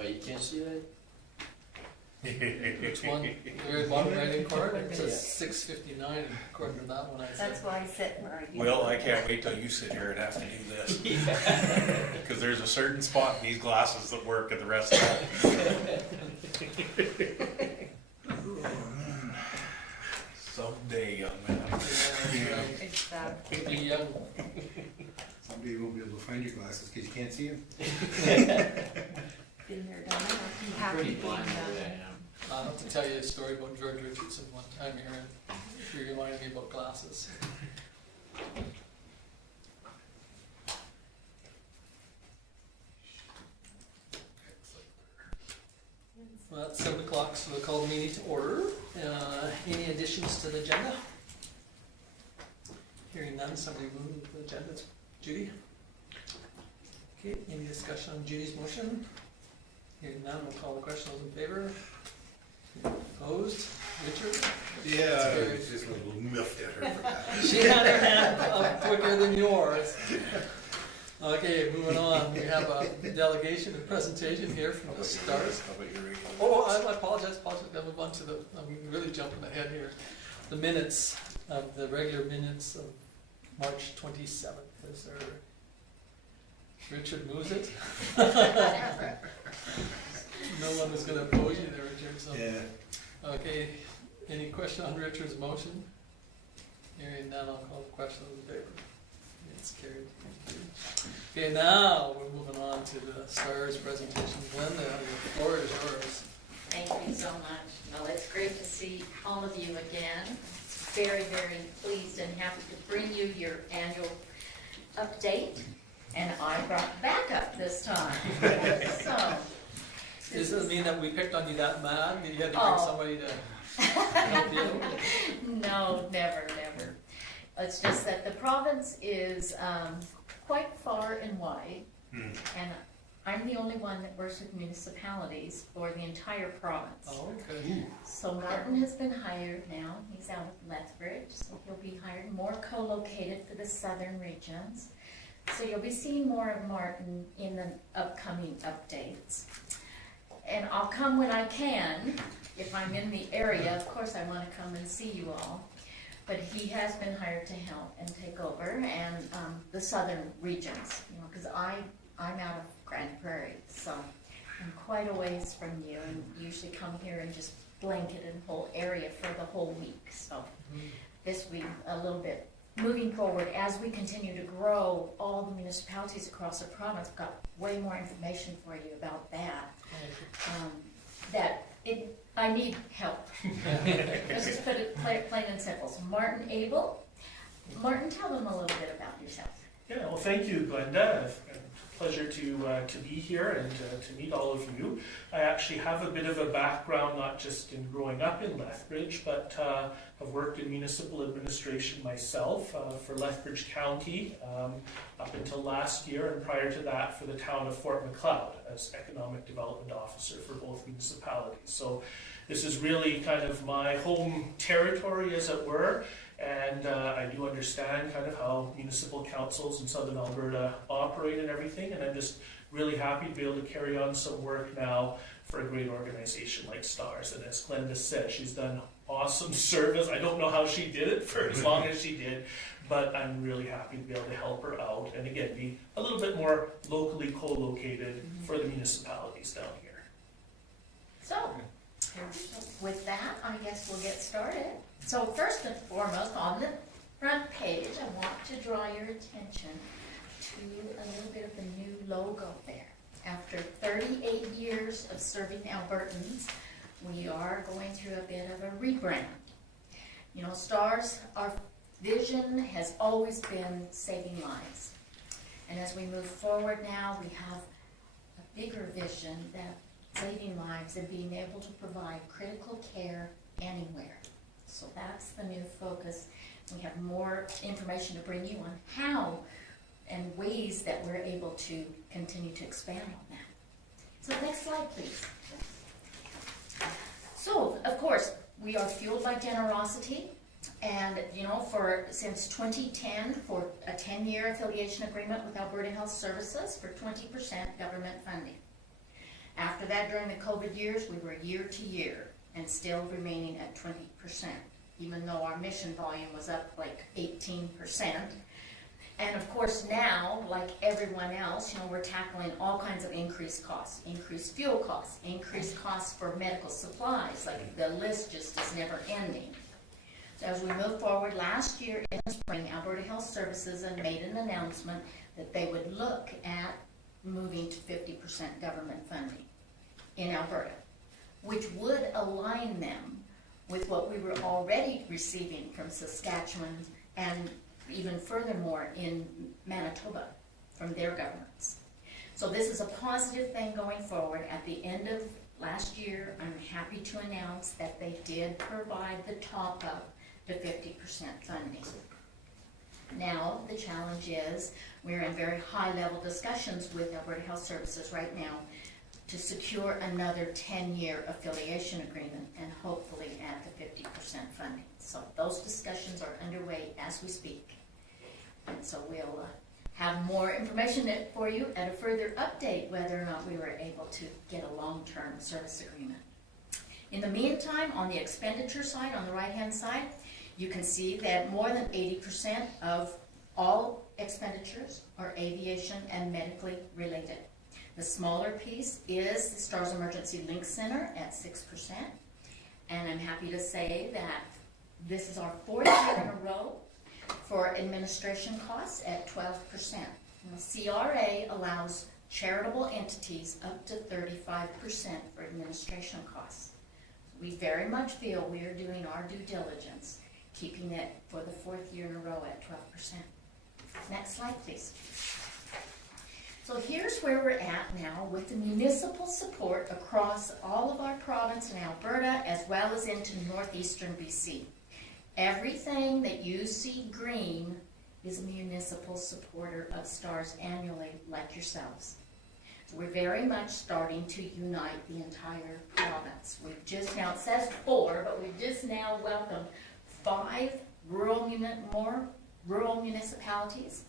Well, you can't see that? Which one? The very bottom right hand corner? It says 6:59 according to that one I said. That's why I said where you. Well, I can't wait till you sit here and have to do this. Because there's a certain spot in these glasses that work and the rest don't. Someday, young man. Yeah, that's right. Exactly. You'll be young. Someday you won't be able to find your glasses because you can't see them. Been there, done that. You have to Pretty be blind done. the way I am. I'll have to tell you a story about George Richardson one time here, and you reminded me about glasses. Well, it's 7 o'clock, so we'll call the meeting to order. Any additions to the agenda? Hearing none, somebody move the agenda. Judy? Okay, any discussion on Judy's motion? Hearing none, we'll call the question. Those in favor? Opposed? Richard? Yeah, I was just a little miffed at her for that. She had her hand up quicker than yours. Okay, moving on. We have a delegation and presentation here from the stars. How about your radio? Oh, I apologize. I'll move on to the, I'm really jumping ahead here. The minutes of the regular minutes of March 27th. Is there, Richard moves it? No one was going to oppose you there, Richard. So. Yeah. Okay, any question on Richard's motion? Hearing none, I'll call the question in favor. It's carried. Okay, now we're moving on to the STARS presentation. Glenda, the floor is yours. Thank you so much. Well, it's great to see all of you again. Very, very pleased and happy to bring you your annual update. And I brought backup this time. So. Does it mean that we picked on you that mad? That you had to bring somebody to help you? No, never, never. It's just that the province is quite far and wide, and I'm the only one that works with municipalities for the entire province. Oh, okay. So Martin has been hired now. He's out of Lethbridge, so he'll be hired, more co-located for the southern regions. So you'll be seeing more of Martin in the upcoming updates. And I'll come when I can. If I'm in the area, of course I want to come and see you all. But he has been hired to help and take over, and the southern regions, you know, because I'm out of Grand Prairie, so I'm quite a ways from you, and usually come here and just blanket a whole area for the whole week. So this week, a little bit moving forward as we continue to grow all the municipalities across the province. I've got way more information for you about that. I need help. Let's just put it plain and simple. So Martin Abel. Martin, tell them a little bit about yourself. Yeah, well, thank you, Glenda. It's a pleasure to be here and to meet all of you. I actually have a bit of a background, not just in growing up in Lethbridge, but have worked in municipal administration myself for Lethbridge County up until last year, and prior to that for the town of Fort Macleod as Economic Development Officer for both municipalities. So this is really kind of my home territory, as it were. And I do understand kind of how municipal councils in southern Alberta operate and everything, and I'm just really happy to be able to carry on some work now for a great organization like STARS. And as Glenda said, she's done awesome service. I don't know how she did it for as long as she did, but I'm really happy to be able to help her out and again be a little bit more locally co-located for the municipalities down here. So, with that, I guess we'll get started. So first and foremost, on the front page, I want to draw your attention to a little bit of the new logo there. After 38 years of serving Albertans, we are going through a bit of a rebrand. You know, STARS, our vision has always been saving lives. And as we move forward now, we have a bigger vision that saving lives and being able to provide critical care anywhere. So that's the new focus. We have more information to bring you on how and ways that we're able to continue to expand on that. So next slide, please. So, of course, we are fueled by generosity. And, you know, since 2010, for a 10-year affiliation agreement with Alberta Health Services for 20% government funding. After that, during the COVID years, we were year to year and still remaining at 20%, even though our mission volume was up like 18%. And of course now, like everyone else, we're tackling all kinds of increased costs, increased fuel costs, increased costs for medical supplies, like the list just is never ending. So as we move forward, last year in the spring, Alberta Health Services made an announcement that they would look at moving to 50% government funding in Alberta, which would align them with what we were already receiving from Saskatchewan and even furthermore in Manitoba from their governments. So this is a positive thing going forward. At the end of last year, I'm happy to announce that they did provide the top up to 50% funding. Now, the challenge is we're in very high level discussions with Alberta Health Services right now to secure another 10-year affiliation agreement and hopefully add the 50% funding. So those discussions are underway as we speak. And so we'll have more information for you at a further update whether or not we were able to get a long-term service agreement. In the meantime, on the expenditure side, on the right-hand side, you can see that more than 80% of all expenditures are aviation and medically related. The smaller piece is the STARS Emergency Link Center at 6%. And I'm happy to say that this is our 4th year in a row for administration costs at 12%. CRA allows charitable entities up to 35% for administration costs. We very much feel we are doing our due diligence, keeping it for the 4th year in a row at 12%. Next slide, please. So here's where we're at now with the municipal support across all of our province in Alberta as well as into northeastern BC. Everything that you see green is a municipal supporter of STARS annually, like yourselves. So we're very much starting to unite the entire province. We've just now, it says 4, but we've just now welcomed 5 more rural municipalities,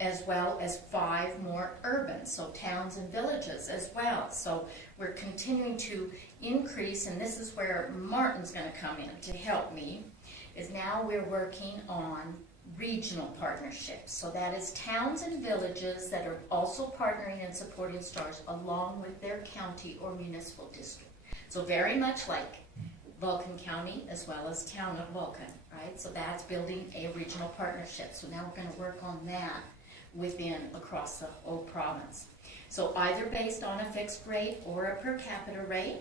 as well as 5 more urban, so towns and villages as well. So we're continuing to increase, and this is where Martin's going to come in to help me, is now we're working on regional partnerships. So that is towns and villages that are also partnering and supporting STARS along with their county or municipal district. So very much like Vulcan County as well as Town of Vulcan, right? So that's building a regional partnership. So now we're going to work on that across the whole province. So either based on a fixed rate or a per capita rate.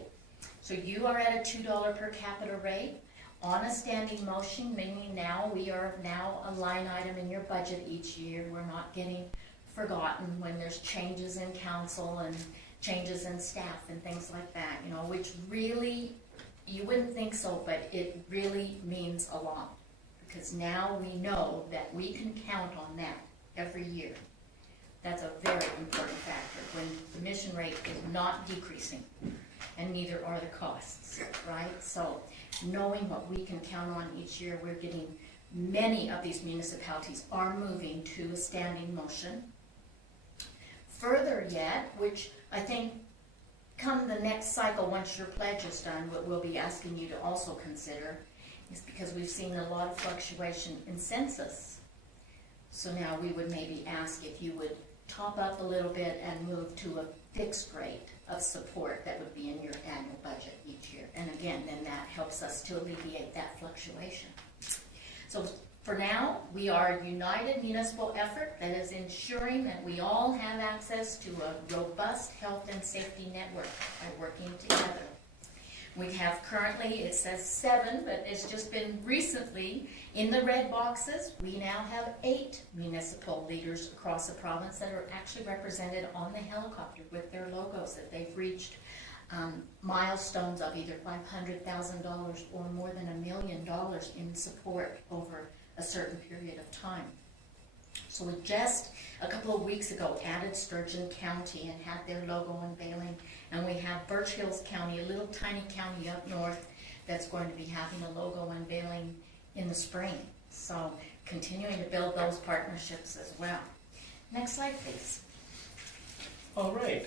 So you are at a $2 per capita rate on a standing motion, meaning now we are now a line item in your budget each year. We're not getting forgotten when there's changes in council and changes in staff and things like that, which really, you wouldn't think so, but it really means a lot, because now we know that we can count on that every year. That's a very important factor when the mission rate is not decreasing, and neither are the costs, right? So knowing what we can count on each year, we're getting, many of these municipalities are moving to a standing motion. Further yet, which I think come the next cycle, once your pledge is done, what we'll be asking you to also consider is, because we've seen a lot of fluctuation in census. So now we would maybe ask if you would top up a little bit and move to a fixed rate of support that would be in your annual budget each year. And again, then that helps us to alleviate that fluctuation. So for now, we are a united municipal effort that is ensuring that we all have access to a robust health and safety network by working together. We have currently, it says 7, but it's just been recently in the red boxes. We now have 8 municipal leaders across the province that are actually represented on the helicopter with their logos, that they've reached milestones of either $500,000 or more than $1 million in support over a certain period of time. So we just a couple of weeks ago added Sturgeon County and had their logo unveiling, and we have Birch Hills County, a little tiny county up north, that's going to be having a logo unveiling in the spring. So continuing to build those partnerships as well. Next slide, please. All right.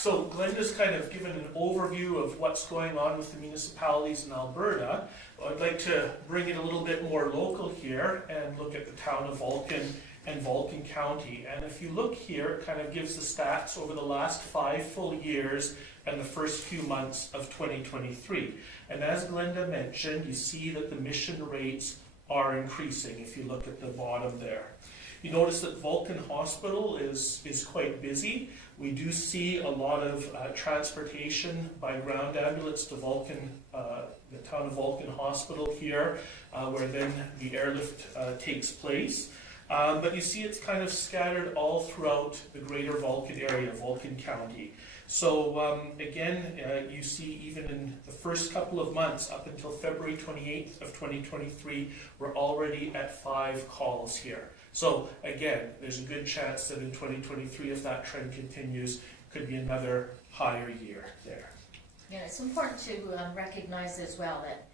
So Glenda's kind of given an overview of what's going on with the municipalities in Alberta. I'd like to bring it a little bit more local here and look at the town of Vulcan and Vulcan County. And if you look here, it kind of gives the stats over the last 5 full years and the first few months of 2023. And as Glenda mentioned, you see that the admission rates are increasing if you look at the bottom there. You notice that Vulcan Hospital is quite busy. We do see a lot of transportation by ground ambulance to Vulcan, the town of Vulcan Hospital here, where then the airlift takes place. But you see it's kind of scattered all throughout the greater Vulcan area, Vulcan County. So again, you see even in the first couple of months, up until February 28th of 2023, we're already at 5 calls here. So again, there's a good chance that in 2023, if that trend continues, could be another higher year there. Yeah, it's important to recognize as well that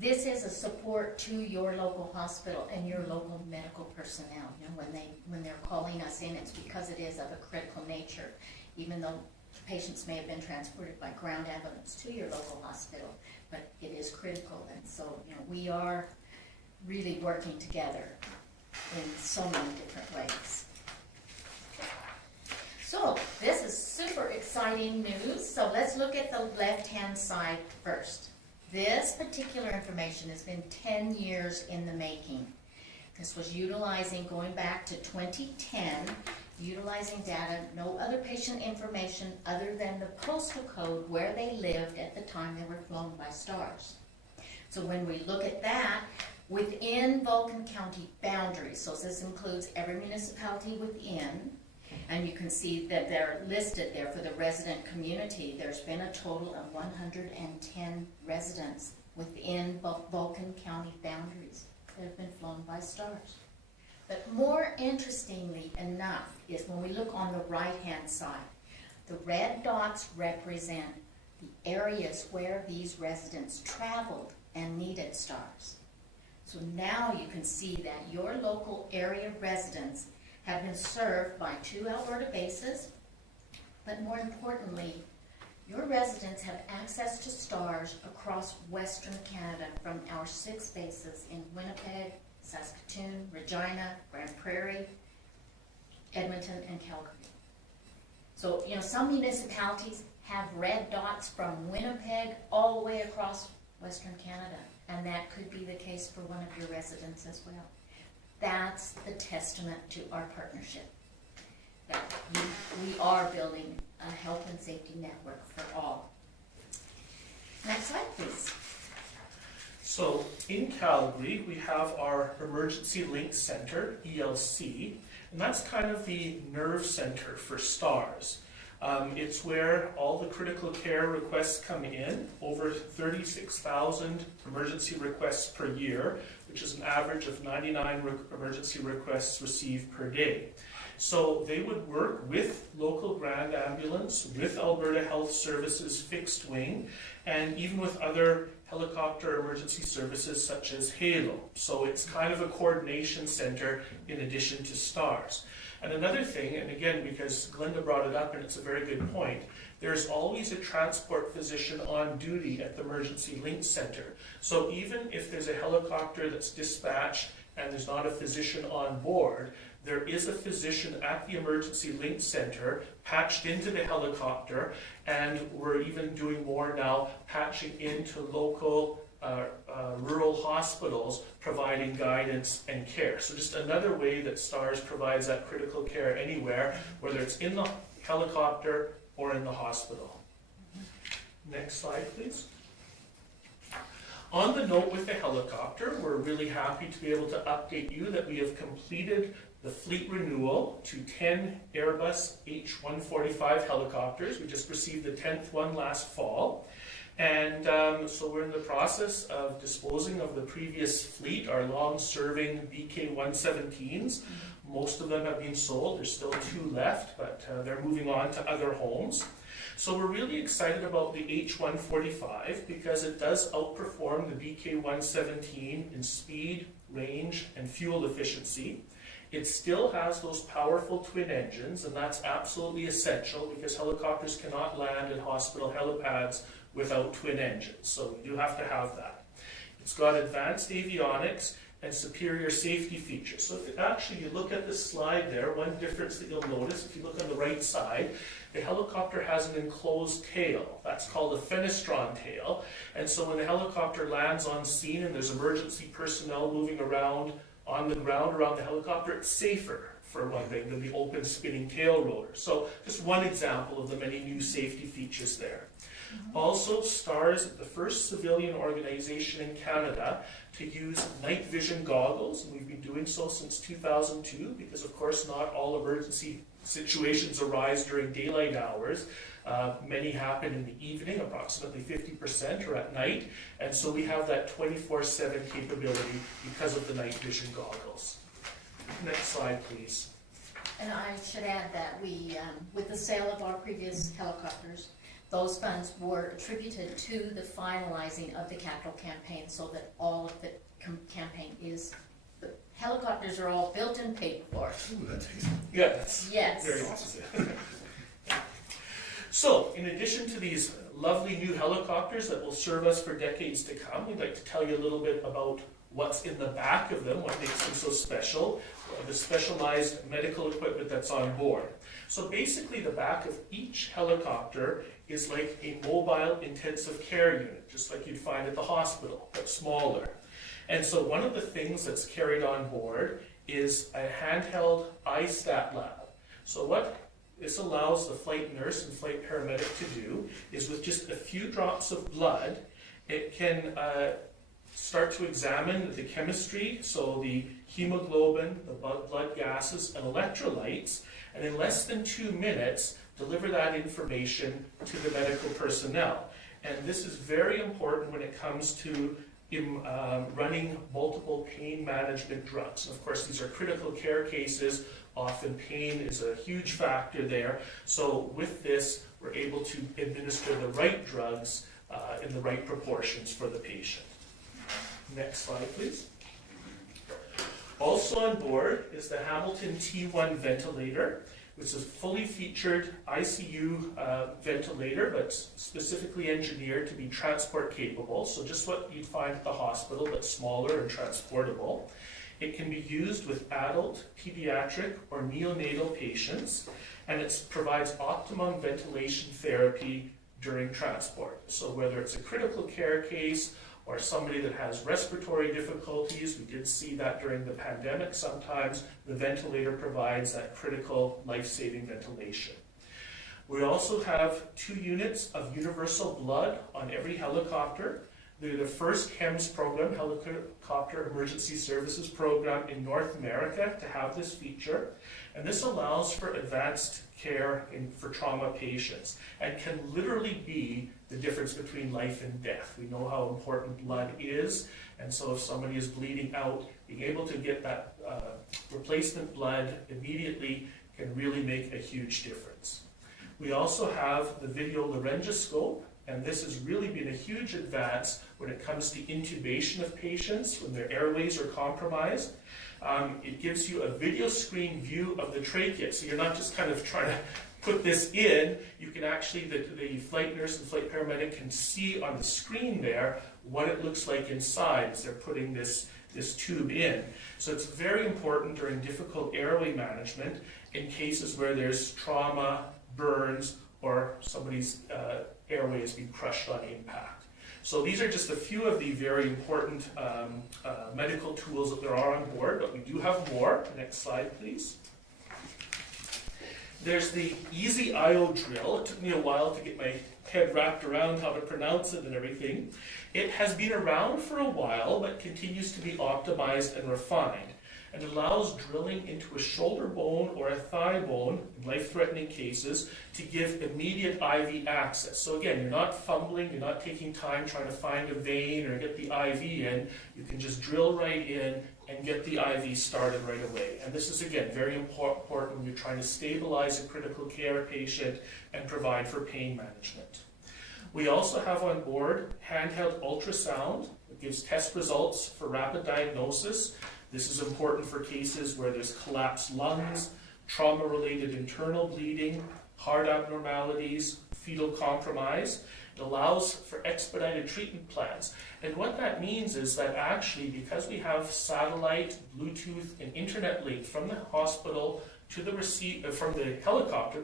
this is a support to your local hospital and your local medical personnel. You know, when they're calling us in, it's because it is of a critical nature. Even though patients may have been transported by ground ambulance to your local hospital, but it is critical. And so, you know, we are really working together in so many different ways. So this is super exciting news. So let's look at the left-hand side first. This particular information has been 10 years in the making. This was going back to 2010, utilizing data, no other patient information other than the postal code where they lived at the time they were flown by STARS. So when we look at that, within Vulcan County boundaries, so this includes every municipality within, and you can see that they're listed there for the resident community. There's been a total of 110 residents within Vulcan County boundaries that have been flown by STARS. But more interestingly enough is when we look on the right-hand side, the red dots represent the areas where these residents traveled and needed STARS. So now you can see that your local area residents have been served by 2 Alberta bases, but more importantly, your residents have access to STARS across Western Canada from our 6 bases in Winnipeg, Saskatoon, Regina, Grand Prairie, Edmonton, and Calgary. So, you know, some municipalities have red dots from Winnipeg all the way across Western Canada, and that could be the case for one of your residents as well. That's the testament to our partnership. That we are building a health and safety network for all. Next slide, please. So in Calgary, we have our Emergency Link Center, ELC, and that's kind of the nerve center for STARS. It's where all the critical care requests come in, over 36,000 emergency requests per year, which is an average of 99 emergency requests received per day. So they would work with local ground ambulance, with Alberta Health Services fixed wing, and even with other helicopter emergency services such as HALO. So it's kind of a coordination center in addition to STARS. And another thing, and again, because Glenda brought it up and it's a very good point, there's always a transport physician on duty at the Emergency Link Center. So even if there's a helicopter that's dispatched and there's not a physician on board, there is a physician at the Emergency Link Center patched into the helicopter, and we're even doing more now, patching into local rural hospitals, providing guidance and care. So just another way that STARS provides that critical care anywhere, whether it's in the helicopter or in the hospital. Next slide, please. On the note with the helicopter, we're really happy to be able to update you that we have completed the fleet renewal to 10 Airbus H145 helicopters. We just received the 10th one last fall. And so we're in the process of disposing of the previous fleet, our long-serving BK-117s. Most of them have been sold. There's still 2 left, but they're moving on to other homes. So we're really excited about the H145 because it does outperform the BK-117 in speed, range, and fuel efficiency. It still has those powerful twin engines, and that's absolutely essential because helicopters cannot land in hospital helipads without twin engines, so we do have to have that. It's got advanced avionics and superior safety features. So if actually you look at this slide there, one difference that you'll notice, if you look on the right side, the helicopter has an enclosed tail. That's called a fenestron tail. And so when the helicopter lands on scene and there's emergency personnel moving around on the ground around the helicopter, it's safer, for one thing, than the open spinning tail rotor. So just one example of the many new safety features there. Also, STARS is the first civilian organization in Canada to use night vision goggles, and we've been doing so since 2002 because, of course, not all emergency situations arise during daylight hours. Many happen in the evening, approximately 50% are at night, and so we have that 24/7 capability because of the night vision goggles. Next slide, please. And I should add that we, with the sale of our previous helicopters, those funds were attributed to the finalizing of the capital campaign so that all of the campaign is, the helicopters are all built and paid for. Ooh, that's easy. Yeah, that's Yes. very awesome. So, in addition to these lovely new helicopters that will serve us for decades to come, we'd like to tell you a little bit about what's in the back of them, what makes them so special, the specialized medical equipment that's on board. So basically the back of each helicopter is like a mobile intensive care unit, just like you'd find at the hospital, but smaller. And so one of the things that's carried on board is a handheld iStat lab. So what this allows the flight nurse and flight paramedic to do is with just a few drops of blood, it can start to examine the chemistry, so the hemoglobin, the blood gases, and electrolytes, and in less than 2 minutes, deliver that information to the medical personnel. And this is very important when it comes to running multiple pain management drugs. And of course, these are critical care cases. Often pain is a huge factor there. So with this, we're able to administer the right drugs in the right proportions for the patient. Next slide, please. Also on board is the Hamilton T1 ventilator, which is a fully featured ICU ventilator, but specifically engineered to be transport capable. So just what you'd find at the hospital, but smaller and transportable. It can be used with adult, pediatric, or neonatal patients, and it provides optimum ventilation therapy during transport. So whether it's a critical care case or somebody that has respiratory difficulties, we did see that during the pandemic sometimes, the ventilator provides that critical life-saving ventilation. We also have 2 units of universal blood on every helicopter. They're the first HEMS program, Helicopter Emergency Services Program in North America to have this feature. And this allows for advanced care for trauma patients and can literally be the difference between life and death. We know how important blood is, and so if somebody is bleeding out, being able to get that replacement blood immediately can really make a huge difference. We also have the video laryngoscope, and this has really been a huge advance when it comes to intubation of patients when their airways are compromised. It gives you a video screen view of the trachea, so you're not just kind of trying to put this in, you can actually, the flight nurse and flight paramedic can see on the screen there what it looks like inside as they're putting this tube in. So it's very important during difficult airway management in cases where there's trauma, burns, or somebody's airway has been crushed on impact. So these are just a few of the very important medical tools that there are on board, but we do have more. Next slide, please. There's the Easy IO drill. It took me a while to get my head wrapped around how to pronounce it and everything. It has been around for a while, but continues to be optimized and refined. It allows drilling into a shoulder bone or a thigh bone in life-threatening cases to give immediate IV access. So again, you're not fumbling, you're not taking time trying to find a vein or get the IV in. You can just drill right in and get the IV started right away. And this is, again, very important when you're trying to stabilize a critical care patient and provide for pain management. We also have on board handheld ultrasound that gives test results for rapid diagnosis. This is important for cases where there's collapsed lungs, trauma-related internal bleeding, heart abnormalities, fetal compromise. It allows for expedited treatment plans. And what that means is that actually, because we have satellite, Bluetooth, and internet link from the hospital to the from the helicopter,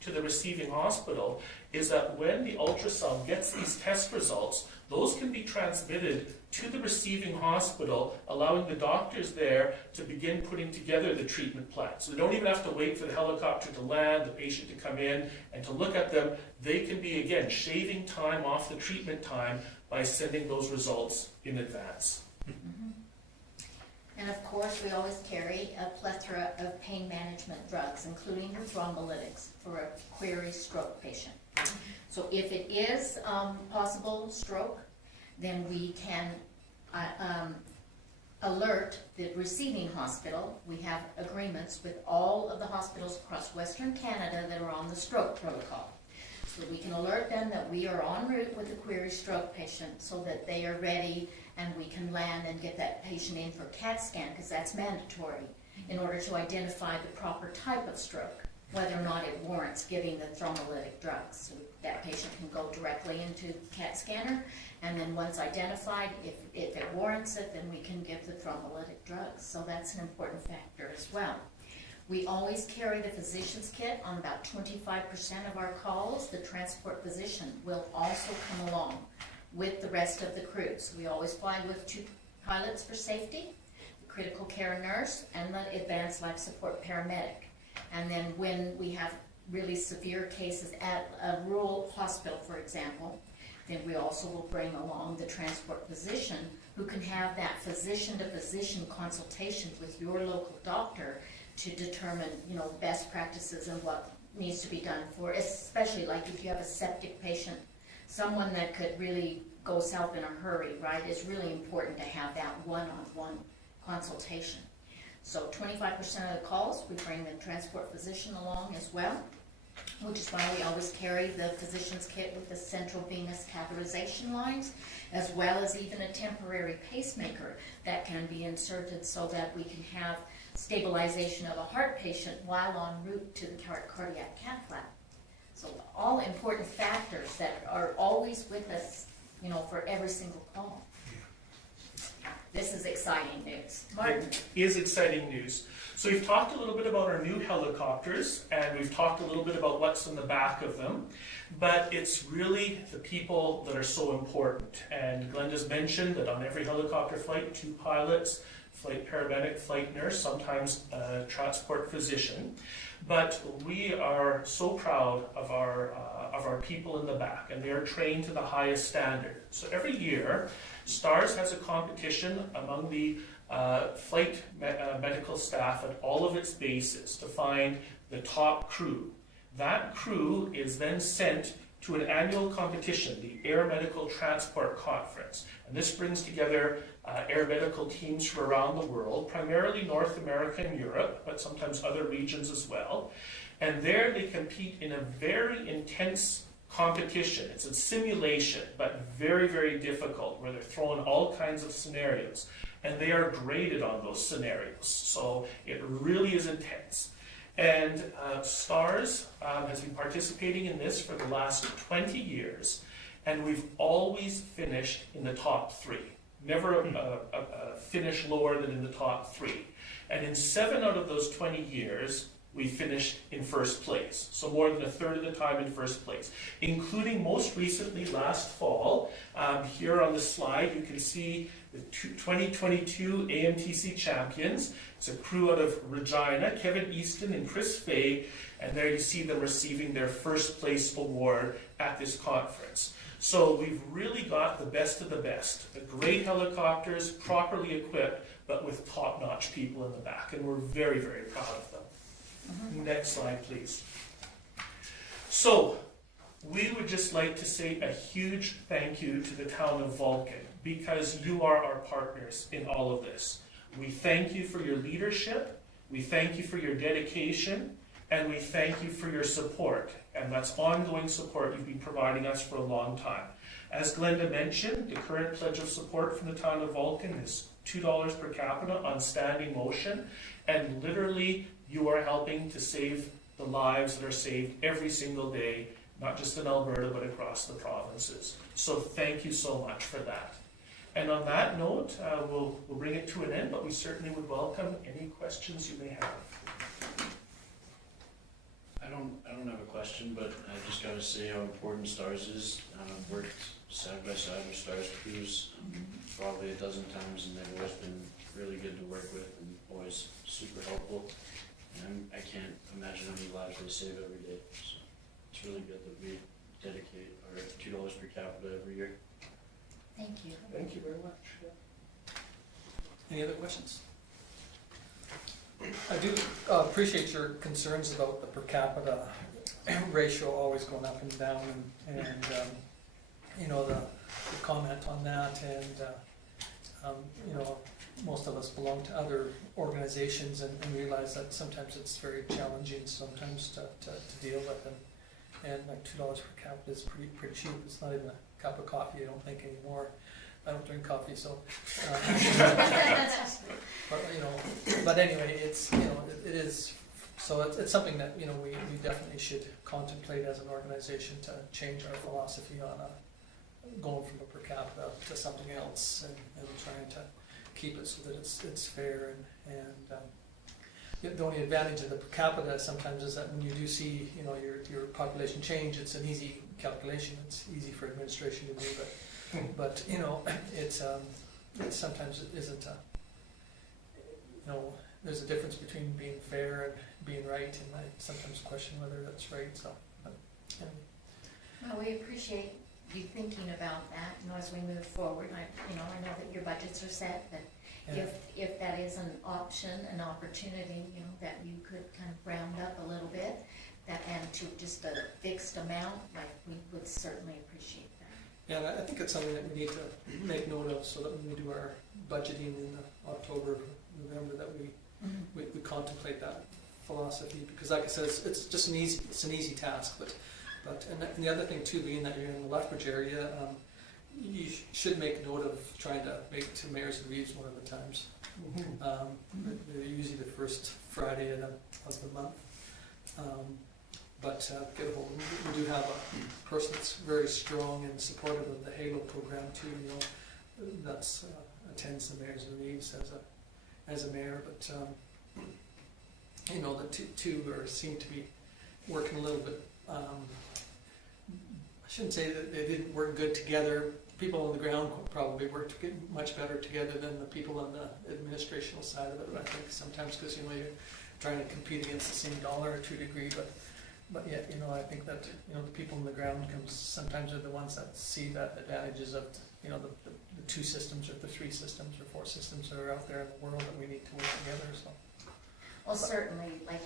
to the receiving hospital, is that when the ultrasound gets these test results, those can be transmitted to the receiving hospital, allowing the doctors there to begin putting together the treatment plan. So they don't even have to wait for the helicopter to land, the patient to come in, and to look at them. They can be, again, shaving time off the treatment time by sending those results in advance. Mm-hmm. And of course, we always carry a plethora of pain management drugs, including the thrombolytics for a query stroke patient. So if it is possible stroke, then we can alert the receiving hospital. We have agreements with all of the hospitals across Western Canada that are on the stroke protocol. So we can alert them that we are en route with a query stroke patient so that they are ready and we can land and get that patient in for CAT scan, because that's mandatory in order to identify the proper type of stroke, whether or not it warrants giving the thrombolytic drugs. So that patient can go directly into the CAT scanner, and then once identified, if it warrants it, then we can give the thrombolytic drugs. So that's an important factor as well. We always carry the physician's kit on about 25% of our calls. The transport physician will also come along with the rest of the crew. So we always fly with 2 pilots for safety, the critical care nurse, and the advanced life support paramedic. And then when we have really severe cases at a rural hospital, for example, then we also will bring along the transport physician who can have that physician-to-physician consultation with your local doctor to determine, best practices and what needs to be done for, especially like if you have a septic patient, someone that could really go south in a hurry, right? It's really important to have that one-on-one consultation. So 25% of the calls, we bring the transport physician along as well, which is why we always carry the physician's kit with the central venous catheterization lines, as well as even a temporary pacemaker that can be inserted so that we can have stabilization of a heart patient while en route to the cardiac cath lab. So all important factors that are always with us, for every single call. This is exciting news. Martin. It is exciting news. So we've talked a little bit about our new helicopters, and we've talked a little bit about what's in the back of them, but it's really the people that are so important. And Glenda's mentioned that on every helicopter flight, 2 pilots, flight paramedic, flight nurse, sometimes a transport physician. But we are so proud of our people in the back, and they are trained to the highest standard. So every year, STARS has a competition among the flight medical staff at all of its bases to find the top crew. That crew is then sent to an annual competition, the Air Medical Transport Conference. And this brings together air medical teams from around the world, primarily North America and Europe, but sometimes other regions as well. And there they compete in a very intense competition. It's a simulation, but very, very difficult, where they're throwing all kinds of scenarios. And they are graded on those scenarios. So it really is intense. And STARS has been participating in this for the last 20 years, and we've always finished in the top 3. Never a finish lower than in the top 3. And in 7 out of those 20 years, we finished in first place. So more than a third of the time in first place, including most recently last fall. Here on the slide, you can see the 2022 AMTC champions. It's a crew out of Regina, Kevin Easton and Chris Fay, and there you see them receiving their first place award at this conference. So we've really got the best of the best. The great helicopters, properly equipped, but with top-notch people in the back, and we're very, very proud of them. Mm-hmm. Next slide, please. So, we would just like to say a huge thank you to the town of Vulcan, because you are our partners in all of this. We thank you for your leadership, we thank you for your dedication, and we thank you for your support. And that's ongoing support you've been providing us for a long time. As Glenda mentioned, the current pledge of support from the town of Vulcan is $2 per capita on standing motion, and literally you are helping to save the lives that are saved every single day, not just in Alberta, but across the provinces. So thank you so much for that. And on that note, we'll bring it to an end, but we certainly would welcome any questions you may have. I don't have a question, but I just gotta say how important STARS is. I've worked side by side with STARS crews probably a dozen times, and they've always been really good to work with and always super helpful. And I can't imagine how many lives they save every day. So it's really good that we dedicate our $2 per capita every year. Thank you. Thank you very much. Any other questions? I do appreciate your concerns about the per capita ratio always going up and down, and you know, the comment on that, and you know, most of us belong to other organizations and realize that sometimes it's very challenging sometimes to deal with, and like $2 per capita is pretty cheap. It's not even a cup of coffee, I don't think, anymore. I don't drink coffee, so. But you know, but anyway, it's, you know, it is. So it's something that, you know, we definitely should contemplate as an organization to change our philosophy on going from a per capita to something else, and trying to keep it so that it's fair, and the only advantage of the per capita sometimes is that when you do see, you know, your population change, it's an easy calculation. It's easy for administration to do, but you know, it's sometimes it isn't. You know, there's a difference between being fair and being right, and I sometimes question whether that's right. So, but, Well, we appreciate you thinking about that, you know, as we move forward. I know that your budgets are set, but yeah. if that is an option, an opportunity, you know, that you could kind of round up a little bit, that and to just a fixed amount, like, we would certainly appreciate that. Yeah, and I think it's something that we need to make note of, so that when we do our budgeting in October, November, that we contemplate that philosophy, because like I said, it's just an easy task, but and the other thing too, being that you're in the Lethbridge area, you should make note of trying to make it to Mayors and Reeves one of the times. They're usually the first Friday of the month. But get a hold of them. We do have a person that's very strong and supportive of the HALO program too. You know, that's attends the Mayors and Reeves as a mayor, but you know, the two seem to be working a little bit. I shouldn't say that they didn't work good together. People on the ground probably worked much better together than the people on the administrational side of it. I think sometimes, because you know, you're trying to compete against the same dollar to a degree, but yet, you know, I think that, you know, the people on the ground sometimes are the ones that see that advantages of, you know, the two systems or the three systems or four systems that are out there in the world that we need to work together. So. Well, certainly, like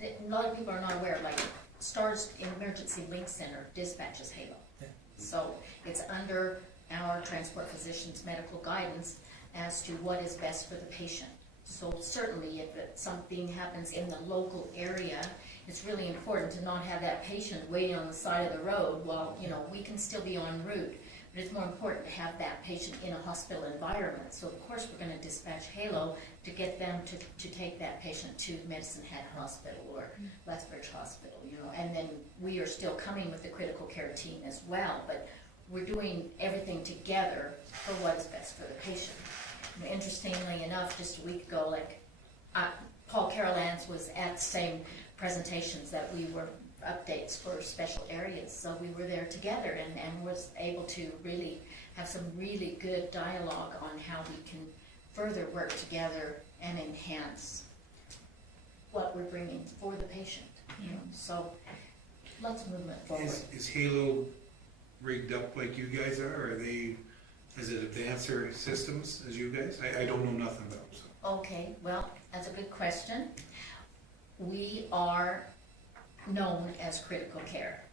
a lot of people are not aware, like STARS Emergency Link Center dispatches HALO. Yeah. So it's under our transport physician's medical guidance as to what is best for the patient. So certainly if something happens in the local area, it's really important to not have that patient waiting on the side of the road while, you know, we can still be en route. But it's more important to have that patient in a hospital environment. So of course we're going to dispatch HALO to get them to take that patient to Medicine Hat Hospital or Lethbridge Hospital, you know, and then we are still coming with the critical care team as well, but we're doing everything together for what is best for the patient. And interestingly enough, just a week ago, like Paul Carolans was at the same presentations that we were updates for special areas, so we were there together and was able to really have some really good dialogue on how we can further work together and enhance what we're bringing for the patient. You know? So lots of movement forward. Is HALO rigged up like you guys are? Is it advancer systems as you guys? I don't know nothing about them. So. Okay, well, that's a good question. We are known as critical care.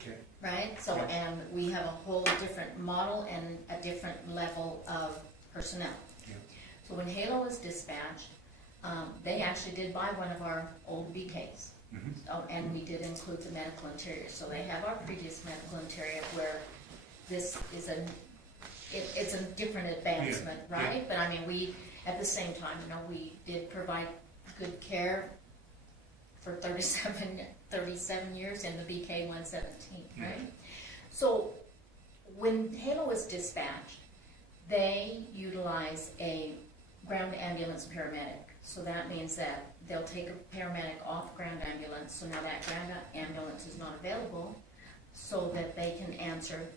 Okay. Right? So, and we have a whole different model and a different level of personnel. Yeah. So when HALO was dispatched, they actually did buy one of our old BKs. And we did include the medical interior. So they have our previous medical interior where this is it's a different advancement, Yeah, right? But I mean, we, at the same time, you know, we did provide good care for 37 years in the BK 117, Yeah. right? So when Halo was dispatched, they utilize a ground ambulance paramedic. So that means that they'll take a paramedic off ground ambulance, so now that ground ambulance is not available, so that they can answer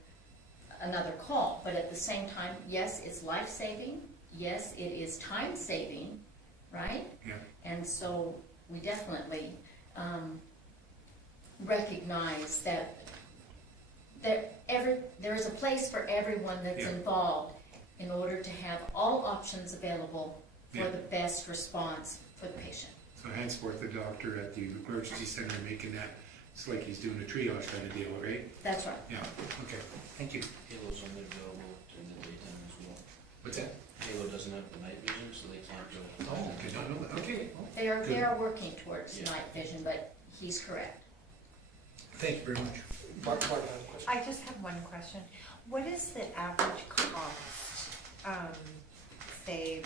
another call. But at the same time, yes, it's life-saving, yes, it is time-saving, right? Yeah. And so we definitely recognize that there is a place for everyone that's Yeah. involved in order to have all options available for Yeah. the best response for the patient. So henceforth, the doctor at the emergency center making that, it's like he's doing a triage kind of deal, right? That's right. Yeah, okay, thank you. Halo's only available during the daytime as well. What's that? Halo doesn't have the night vision, so they can't go. Oh, did not know that, okay. They Good. are working towards Yeah. night vision, but he's correct. Thank you very much. Mark has a question. I just have one question. What is the average cost, say,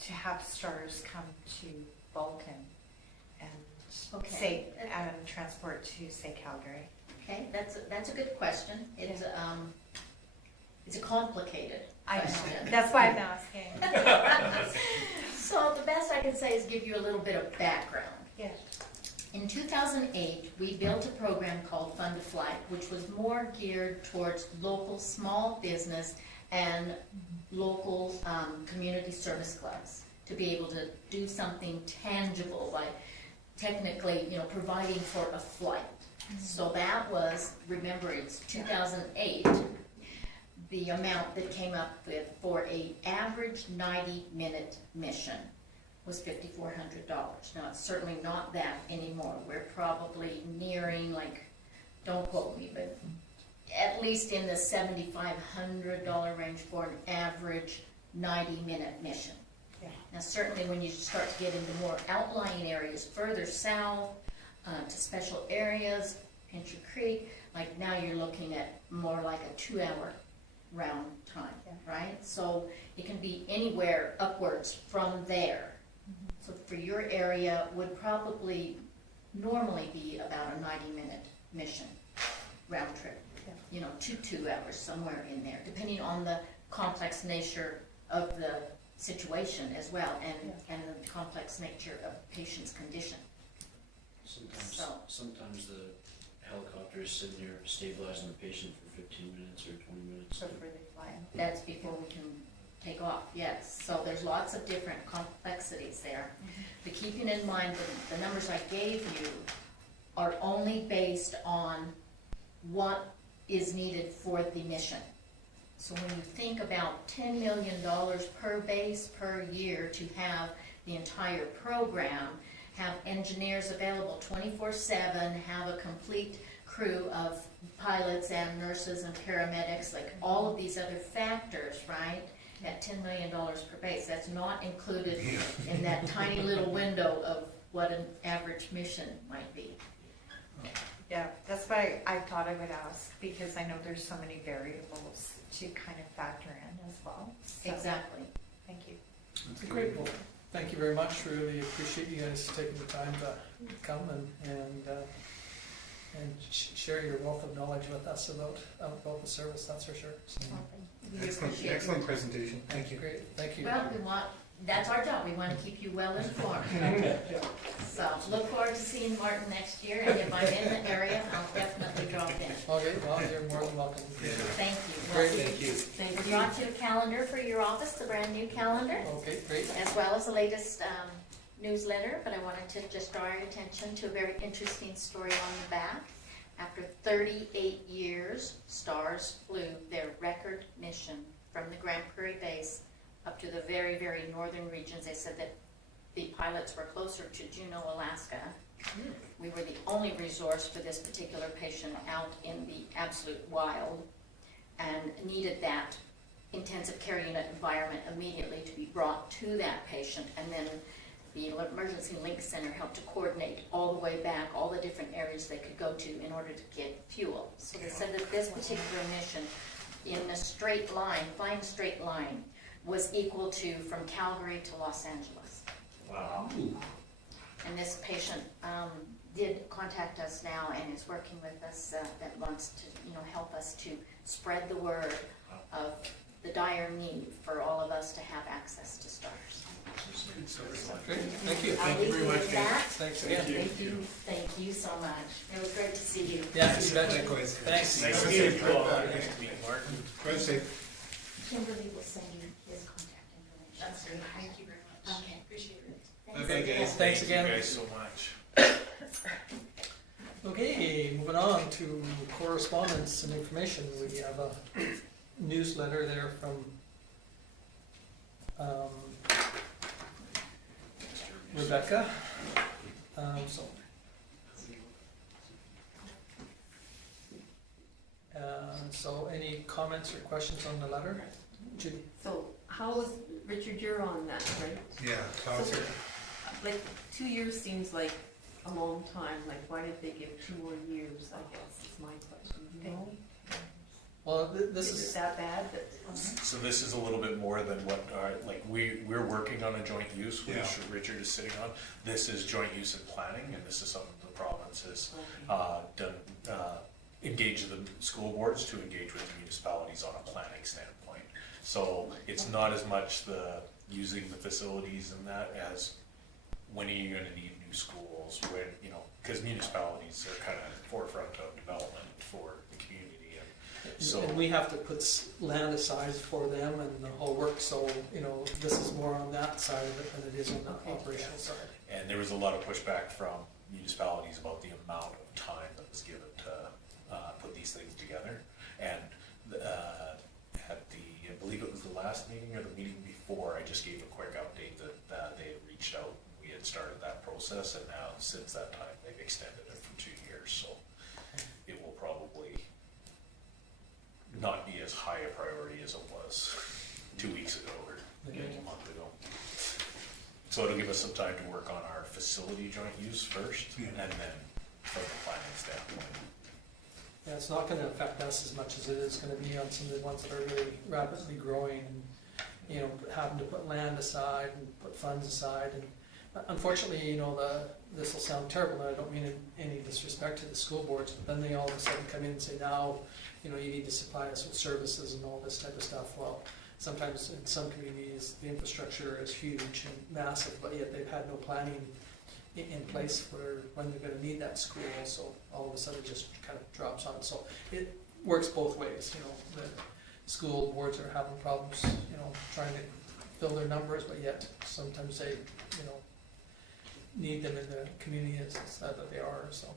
to have stars come to Vulcan and Okay. say, transport to, say, Calgary? Okay, that's a good question. It's a complicated I question. know, that's why I'm asking. So the best I can say is give you a little bit of background. Yeah. In 2008, we built a program called Fund to Flight, which was more geared towards local small business and local community service clubs to be able to do something tangible, like technically, you know, providing for a flight. So that was, remember, it's 2008, the amount that came up with for a average 90-minute mission was $5,400. Now, it's certainly not that anymore. We're probably nearing, like, don't quote me, but at least in the $7,500 range for an average 90-minute mission. Yeah. Now, certainly when you start to get into more outlying areas further south, to special areas, Pincher Creek, like now you're looking at more like a 2-hour round time, right? So it can be anywhere upwards from there. So for your area would probably normally be about a 90-minute mission, round trip. You know, 2 hours, somewhere in there, depending on the complex nature of the situation as well, and the complex nature of the patient's condition. Sometimes the helicopter is sitting there stabilizing the patient for 15 minutes or 20 minutes. Before they fly in. That's before we can take off, yes. So there's lots of different complexities there. But keeping in mind that the numbers I gave you are only based on what is needed for the mission. So when you think about $10 million per base per year to have the entire program, have engineers available 24/7, have a complete crew of pilots and nurses and paramedics, like all of these other factors, right? At $10 million per base, that's not included in that tiny little window of what an average mission might be. Yeah, that's why I thought I would ask, because I know there's so many variables to kind of factor in as well. So, Exactly. Thank you. Great. Well, thank you very much. Really appreciate you guys taking the time to come and share your wealth of knowledge with us about the service. That's for sure. So, We appreciate it. Excellent presentation, thank you. Great. Thank you. Well, that's our job, we want to keep you well informed. So look forward to seeing Martin next year, and if I'm in the area, I'll definitely drop in. Okay. Well, you're more than welcome. Thank you. Great. Thank you. Thank you. Brought you a calendar for your office, the brand new calendar, Okay. Great. as well as the latest newsletter, but I wanted to just draw your attention to a very interesting story on the back. After 38 years, STARS flew their record mission from the Grand Prairie base up to the very, very northern regions. They said that the pilots were closer to Juneau, Alaska. We were the only resource for this particular patient out in the absolute wild and needed that intensive care unit environment immediately to be brought to that patient, and then the Emergency Link Center helped to coordinate all the way back, all the different areas they could go to in order to get fuel. So they said that this particular mission in a straight line, flying straight line, was equal to from Calgary to Los Angeles. Wow. And this patient did contact us now and is working with us, that wants to, help us to spread the word of the dire need for all of us to have access to stars. Great, thank you. I'll leave you with that. Thanks again. Thank you so much. It was great to see you. Yeah, you bet. Likewise. Thanks. Nice to meet you all. Nice to meet you, Mark. Drive safe. Kimberly will send you his contact information. That's great. Thank you very much. Okay. Appreciate it. Thanks Bye-bye, again. guys. Thanks again. Thank you guys so much. Okay, moving on to correspondence and information. We have a newsletter there from Rebecca. So any comments or questions on the letter? Judy? So how was, Richard, you're on that, right? Yeah, Councillor. Like, 2 years seems like a long time, like why did they give 2 more years, I guess, is my question, you know? Well, this Is is, it that bad that? So this is a little bit more than what, we're working on a joint use, which Yeah. Richard is sitting on. This is joint use and planning, and this is something the province has done, engage the school boards to engage with the municipalities on a planning standpoint. So it's not as much the using the facilities and that as when are you gonna need new schools, when, because municipalities are kind of forefront of development for the community, and so. and we have to put land aside for them and the whole work, so, this is more on that side of it than it is on the operational side. And there was a lot of pushback from municipalities about the amount of time that was given to put these things together. And at the, I believe it was the last meeting or the meeting before, I just gave a quick update that they had reached out. We had started that process, and now since that time, they've extended it for 2 years. So it will probably not be as high a priority as it was 2 weeks ago or a month ago. So it'll give us some time to work on our facility joint use first, Yeah. and then from the planning standpoint. Yeah, it's not gonna affect us as much as it is gonna be on some of the ones that are really rapidly growing and, having to put land aside and put funds aside. And unfortunately, this will sound terrible, and I don't mean any disrespect to the school boards, but then they all of a sudden come in and say, now, you need to supply us with services and all this type of stuff. Well, sometimes in some communities, the infrastructure is huge and massive, but yet they've had no planning in place for when they're gonna need that school, so all of a sudden it just kind of drops on. So it works both ways, the school boards are having problems, trying to fill their numbers, but yet sometimes they, need them in the community as that they are, so.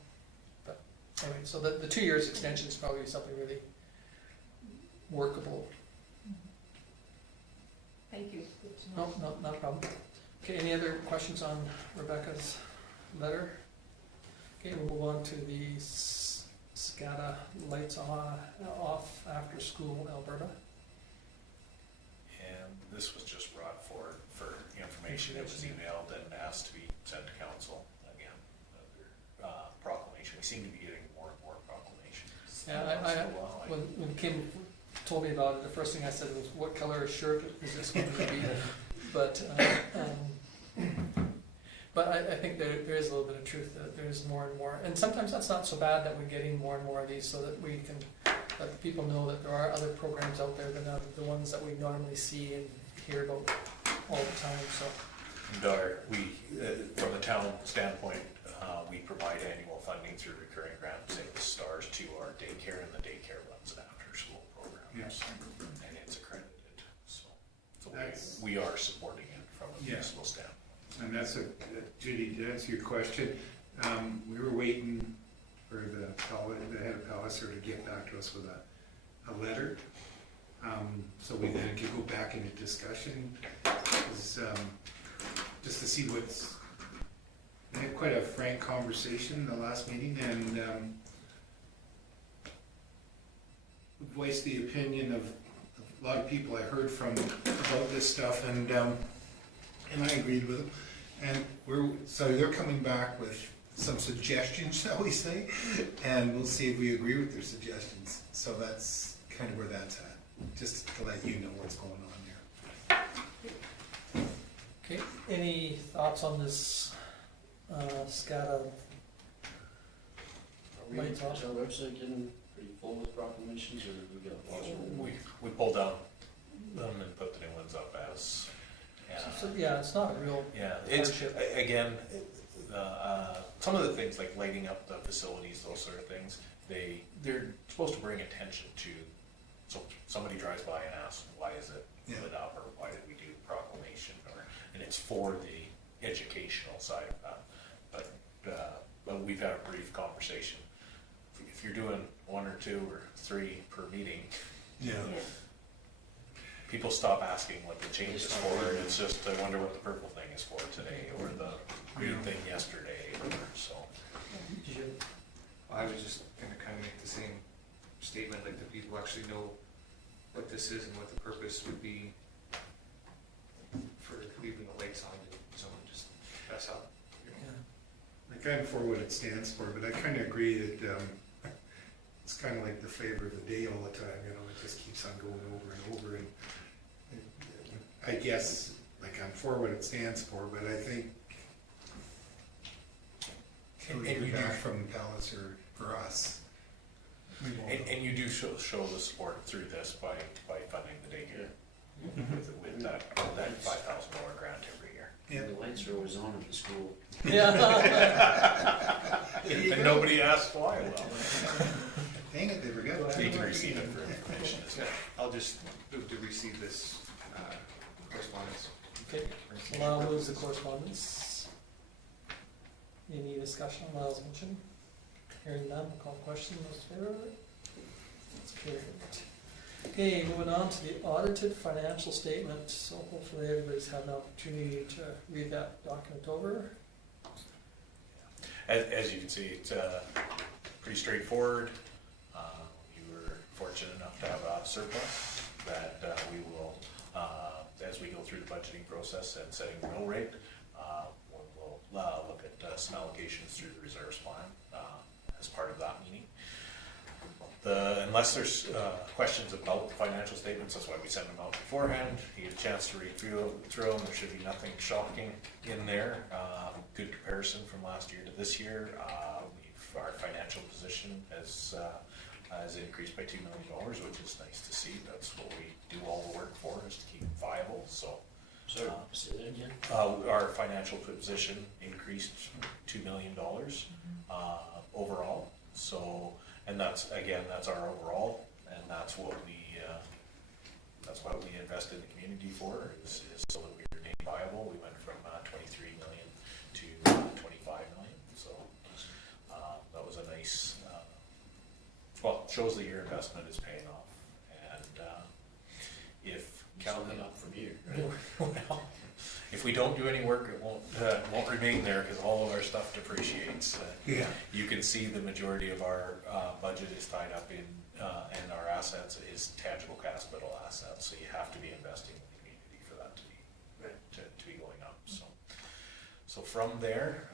But anyway, so the 2 years extension is probably something really workable. Thank you. No, not a problem. Okay, any other questions on Rebecca's letter? Okay, we'll move on to the SCADA lights off after school Alberta. And this was just brought forward for information. It was emailed and asked to be sent to council again. Proclamation. We seem to be getting more and more proclamations. Yeah, when Kim told me about it, the first thing I said was, what color shirt is this going to be? But I think there is a little bit of truth that there's more and more, and sometimes that's not so bad that we're getting more and more of these, so that we can let people know that there are other programs out there than the ones that we normally see and hear about all the time. So, and from the town standpoint, we provide annual funding through recurring grants, say the STARS to our daycare, and the daycare runs an after-school program. Yes. And it's accredited, so That's- we are supporting it from a Yeah. municipal standpoint. And that's Judy, to answer your question, we were waiting for the head of Palliser to get back to us with a letter. So we then could go back into discussion. Just to see what's, we had quite a frank conversation in the last meeting, and voiced the opinion of a lot of people I heard from about this stuff, and I agreed with them. And so they're coming back with some suggestions, shall we say, and we'll see if we agree with their suggestions. So that's kind of where that's at. just to let you know what's going on there. Okay, any thoughts on this SCADA? Is our website getting pretty full with proclamations, or did we get lost? We pulled out them and put the new ones up as, So, yeah, it's not a real yeah, it's, hardship. again, some of the things like lighting up the facilities, those sort of things, they're supposed to bring attention to, so somebody drives by and asks, why is it lit up, or why did we do proclamation, and it's for the educational side of that. But we've had a brief conversation. If you're doing 1 or 2 or 3 per meeting, Yeah. people stop asking what the change is for, and it's just, I wonder what the purple thing is for today, or the green thing yesterday, or so. Did you- I was just gonna kind of make the same statement, like that people actually know what this is and what the purpose would be for leaving the lights on, did someone just mess up? You know? yeah. I kind of for what it stands for, but I kind of agree that it's kind of like the flavor of the day all the time, you know, it just keeps on going over and over, and I guess, like, I'm for what it stands for, but I think And it'll you be do, back from Palace or for us. We won't know. and you do show the support through this by funding the daycare with that $5,000 grant every year. Yeah. The lights are always on at the school. Yeah. And nobody asked why, well, Dang it, they forgot. they can receive it for information as well. I'll just move to receive this correspondence. Okay, Lyle moves the correspondence. Any discussion on Lyle's motion? Hearing none, we'll call the question, those in favor of it? It's carried. Okay, moving on to the audited financial statement, so hopefully everybody's had an opportunity to read that document over. As you can see, it's pretty straightforward. You were fortunate enough to have a surplus that we will, as we go through the budgeting process and setting the mill rate, we'll look at some allocations through the reserves plan as part of that meeting. Unless there's questions about the financial statements, that's why we send them out beforehand. You get a chance to read through them. There should be nothing shocking in there. Good comparison from last year to this year. Our financial position has increased by $2 million, which is nice to see. That's what we do all the work for, is to keep it viable. So, Sorry, say that again? our financial position increased $2 million overall. So, and that's our overall, and that's what we invest in the community for, is so that we remain viable. We went from 23 million to 25 million. So that was a nice, shows that your investment is paying off. And if Counting up from here, right? well, if we don't do any work, it won't remain there, because all of our stuff depreciates. Yeah. You can see the majority of our budget is tied up in, and our assets is tangible capital assets. So you have to be investing in the community for that to be going up. So from there,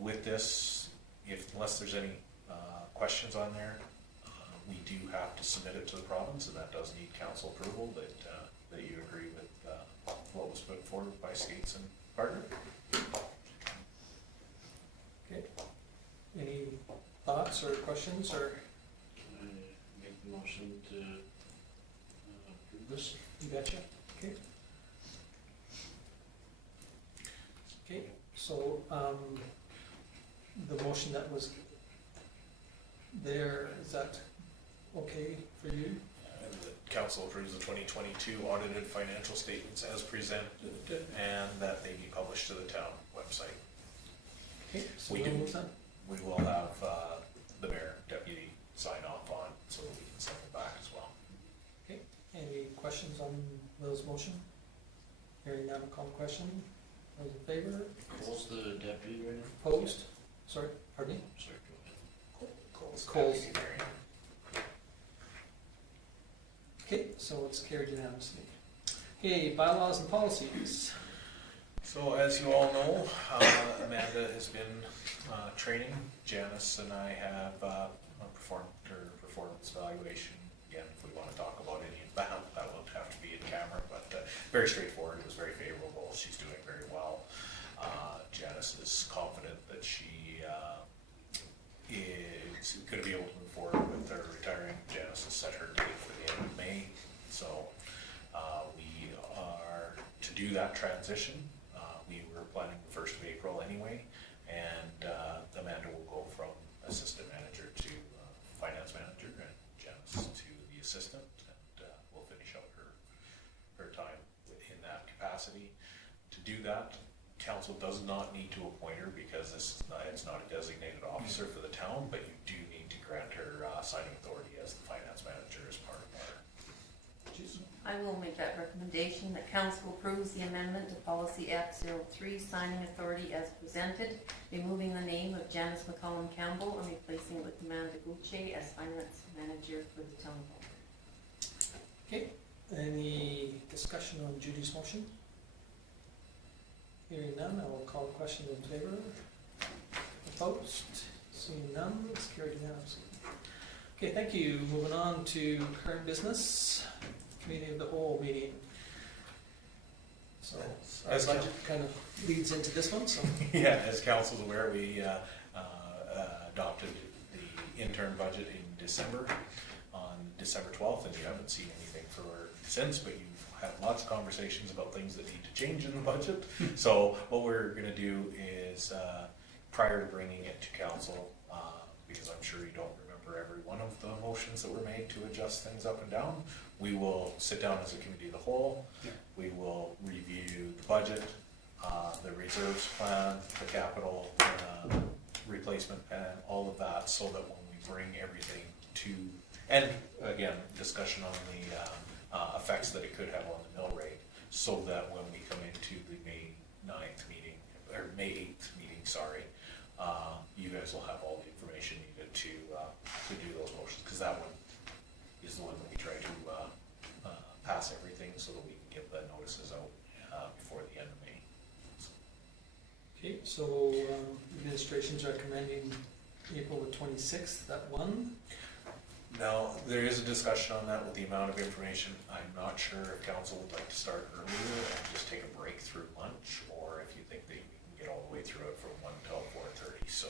with this, unless there's any questions on there, we do have to submit it to the province, and that does need council approval that you agree with what was put forward by Skates and Partner. Okay. Any thoughts or questions, or Can I make the motion to approve this? you betcha? Okay. Okay, so, the motion that was there, is that okay for you? The council approves the 2022 audited financial statements as presented, and that they be published to the town website. Okay, so We we'll do. move that. We will have the mayor, deputy sign off on, so that we can send it back as well. Any questions on Will's motion? Hearing none, I'll call the question. Those in favor? Cole's the deputy right now? Opposed? Sorry, pardon me? Sorry, go ahead. Cole's. deputy mayor. Okay, so it's carried unanimously. Okay, bylaws and policies. So as you all know, Amanda has been training. Janice and I have performed her performance evaluation. Again, if we want to talk about any that will have to be in camera, but very straightforward. It was very favorable. She's doing very well. Janice is confident that she is going to be able to move forward with her retiring. Janice has set her date for the end of May, so we are to do that transition. We were planning the 1st of April anyway, and Amanda will go from assistant manager to finance manager, and Janice to the assistant, and we'll finish out her time in that capacity. To do that, council does not need to appoint her because it's not a designated officer for the town, but you do need to grant her signing authority as the finance manager as part of our. I will make that recommendation that council approves the amendment to policy F03, signing authority as presented, removing the name of Janice McCollum Campbell and replacing it with Amanda Gucci as finance manager for the town hall. Okay, any discussion on Judy's motion? Hearing none, I will call the question in favor. Opposed? Seeing none, it's carried unanimously. Okay, thank you. Moving on to current business, committee of the whole meeting. So our As budget kind of leads into this one, so. Yeah, as council's aware, we adopted the intern budget in December, on December 12th, and you haven't seen anything since, but you've had lots of conversations about things that need to change in the budget. So what we're going to do is, prior to bringing it to council, because I'm sure you don't remember every one of the motions that were made to adjust things up and down, we will sit down as a committee of the whole. Yeah. We will review the budget, the reserves plan, the capital replacement plan, all of that, so that when we bring everything to, and again, discussion on the effects that it could have on the mill rate, so that when we come into the May 9th meeting, or May 8th meeting, sorry, you guys will have all the information needed to do those motions, because that one is the one that we try to pass everything so that we can get the notices out before the end of May. Okay, so administration's recommending April the 26th, that one. Now, there is a discussion on that with the amount of information. I'm not sure if council would like to start earlier and just take a break through lunch, or if you think that we can get all the way through it from 1 till 4:30, so.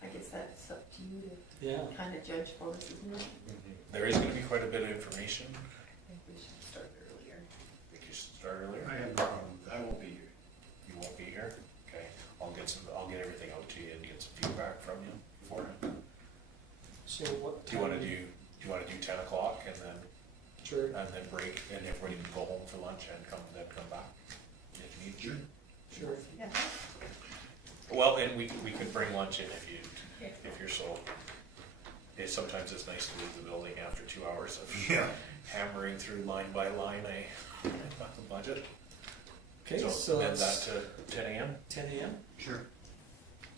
I guess that's up to you to Yeah. kind of judge for us, isn't it? There is gonna be quite a bit of information. I think we should start earlier. Think you should start earlier? I have no problem. I won't be here. You won't be here? Okay, I'll get everything out to you and get some feedback from you beforehand. So what Do you wanna do 10 o'clock and then Sure. break, and everybody can go home for lunch and come back if you need to? Sure. Yeah. Well, and we could bring lunch in if you're so. Sometimes it's nice to leave the building after 2 hours of hammering through line by line the budget. Okay, So so amend that that's to 10 a.m. 10 a.m. Sure,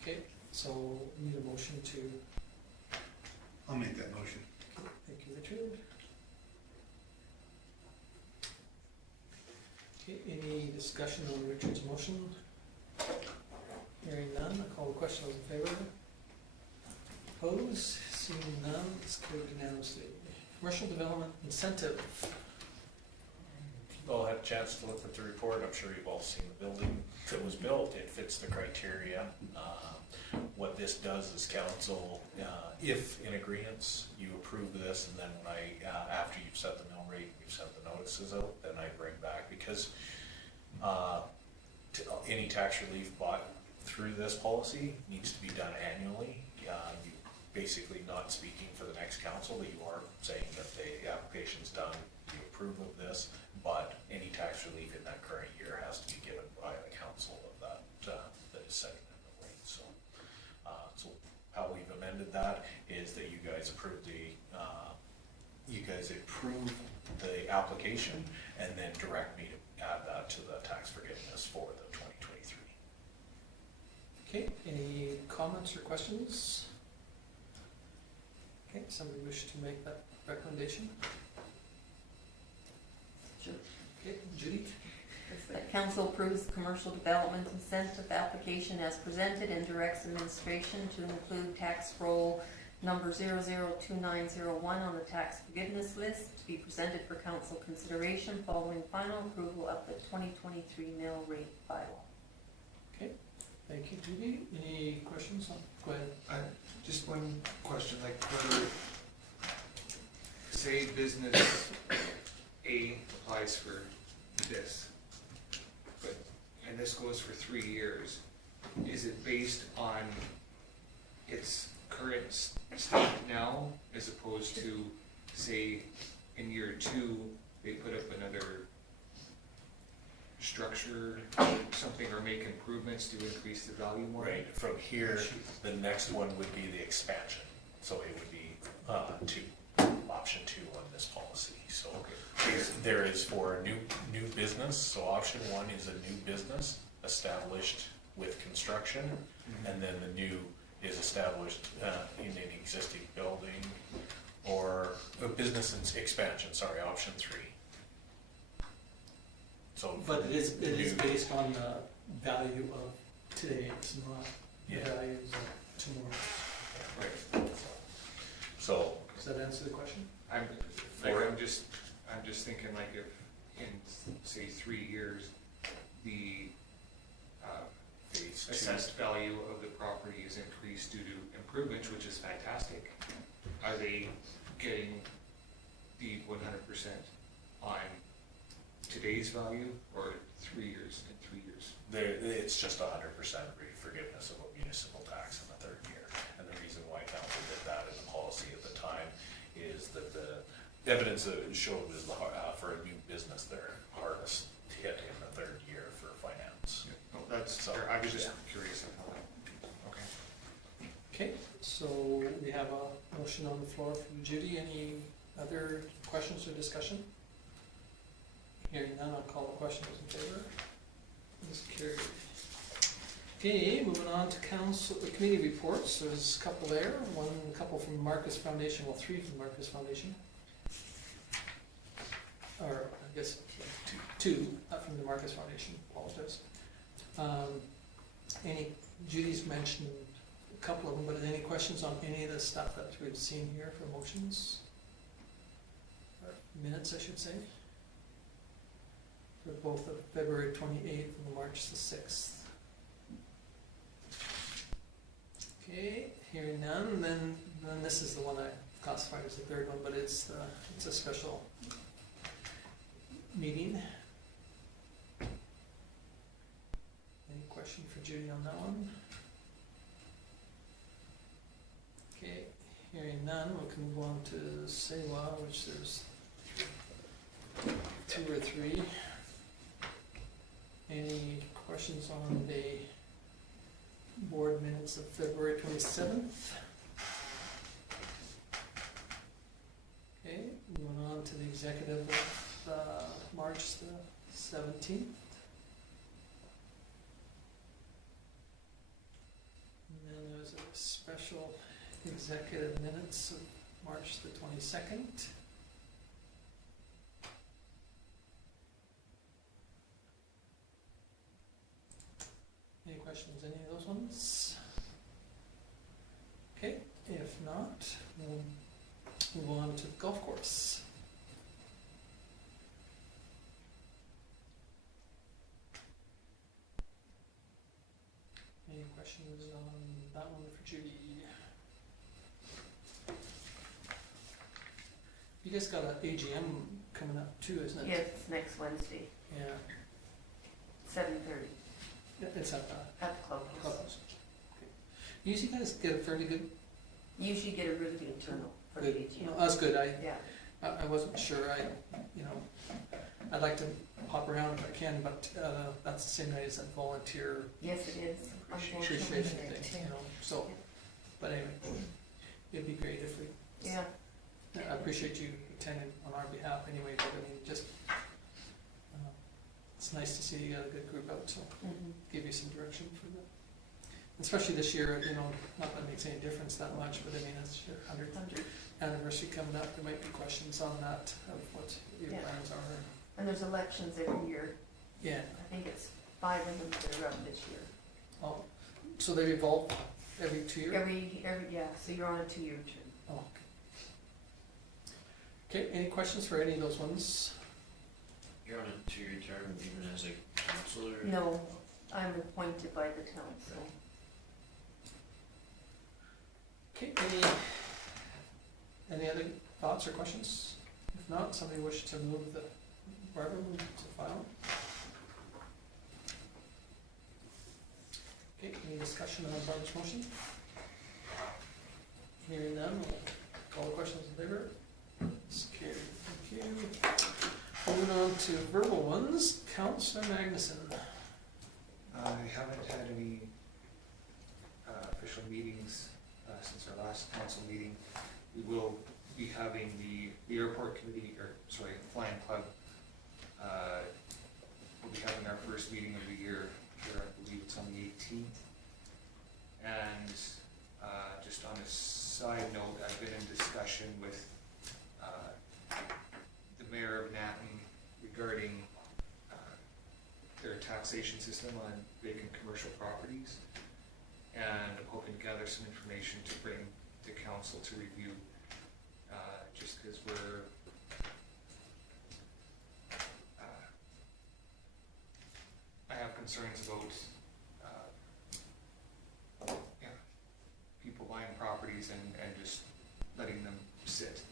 Okay, so need a motion to, I'll make that motion. thank you, Richard. Okay, any discussion on Richard's motion? Hearing none, I call the question, those in favor? Opposed? Seeing none, it's carried unanimously. Commercial development incentive. You've all had a chance to look at the report. I'm sure you've all seen the building that was built. It fits the criteria. What this does is council, if in agreeance, you approve this, and then when after you've set the mill rate, you've sent the notices out, then I bring back, because any tax relief bought through this policy needs to be done annually. You basically not speaking for the next council, that you are saying that the application's done, you approve of this, but any tax relief in that current year has to be given by the council of that is setting the rate. So how we've amended that is that you guys approve the application, and then direct me to add that to the tax forgiveness for the 2023. Okay, any comments or questions? Okay, somebody wish to make that recommendation? Sure. Okay, Judy? That council approves the commercial development incentive application as presented and directs administration to include tax roll number 002901 on the tax forgiveness list to be presented for council consideration following final approval of the 2023 mill rate bylaw. Thank you, Judy. Any questions? Go ahead. Just one question, like for, say business A applies for this, but, and this goes for 3 years, is it based on its current state now, as opposed to, say, in year 2, they put up another structure, something, or make improvements to increase the value more? Right, from here, the next one would be the expansion, so it would be option 2 on this policy. So there is for a new business, so option 1 is a new business established with construction, and then the new is established in an existing building, or a business expansion, sorry, option 3. So, But it is new- based on the value of today, it's not the Yeah. values of tomorrow. Right. So, Does that answer the question? I'm just thinking like if in, say, 3 years, the phase 2. assessed value of the property is increased due to improvements, which is fantastic, are they getting the 100% on today's value, or 3 years, in 3 years? It's just 100% forgiveness of a municipal tax in the 3rd year. And the reason why council did that in the policy at the time is that the evidence that it showed was for a new business, their hardest hit in the 3rd year for finance. No, that's, So, I was just yeah. curious of how that, okay. Okay, so we have a motion on the floor from Judy. Any other questions or discussion? Hearing none, I'll call the question. Those in favor? This is carried. Okay, moving on to council, committee reports. There's a couple there. A couple from Marquis Foundation, well, 3 from Marquis Foundation. Or, I guess, 2 from the Marquis Foundation, apologize. Judy's mentioned a couple of them, but any questions on any of the stuff that we've seen here for motions? Or minutes, I should say. For both the February 28th and the March the 6th. Okay, hearing none, then this is the one I classified as the 3rd one, but it's a special meeting. Any question for Judy on that one? Okay, hearing none, we can move on to SEWA, which there's 2 or 3. Any questions on the board minutes of February 27th? Okay, moving on to the executive of March the 17th. And then there's a special executive minutes of March the 22nd. Any questions, any of those ones? Okay, if not, we'll move on to the golf course. Any questions on that one for Judy? You guys got an AGM coming up too, isn't it? Yes, it's next Wednesday, Yeah, 7:30, it's at the at the clubhouse. clubhouse. Okay. You usually guys get a fairly good. Usually get a really good turnout for the AGM. No, that's good. Yeah, I wasn't sure. I'd like to hop around if I can, but that's the same night as that volunteer yes it is, unfortunately. appreciation thing, So, but anyway, it'd be great if we. Yeah, I appreciate you attending on our behalf anyway, but I mean, just, it's nice to see you got a good group out, so give you some direction for that. Especially this year, not that it makes any difference that much, but I mean, it's your 100th anniversary coming up, there might be questions on that, of what your Yeah. plans are. and there's elections every year. Yeah, I think it's 5 of them that are up this year. so they revolve every 2 years? Yeah, so you're on a 2-year term. Oh, okay. Okay, any questions for any of those ones? You're on a 2-year term even as a councillor? No, I'm appointed by the council. Okay, any other thoughts or questions? If not, somebody wish to move the, Barbara, move to file? Okay, any discussion on Barbara's motion? Hearing none, we'll call the questions in favor. It's carried, thank you. Moving on to verbal ones, Councillor Magnuson. I haven't had any official meetings since our last council meeting. We will be having the airport committee, Flying Club. We'll be having our first meeting of the year here, I believe it's on the 18th. And just on a side note, I've been in discussion with the mayor of Natton regarding their taxation system on vacant commercial properties. And I'm hoping to gather some information to bring to council to review, just because I have concerns about people buying properties and just letting them sit.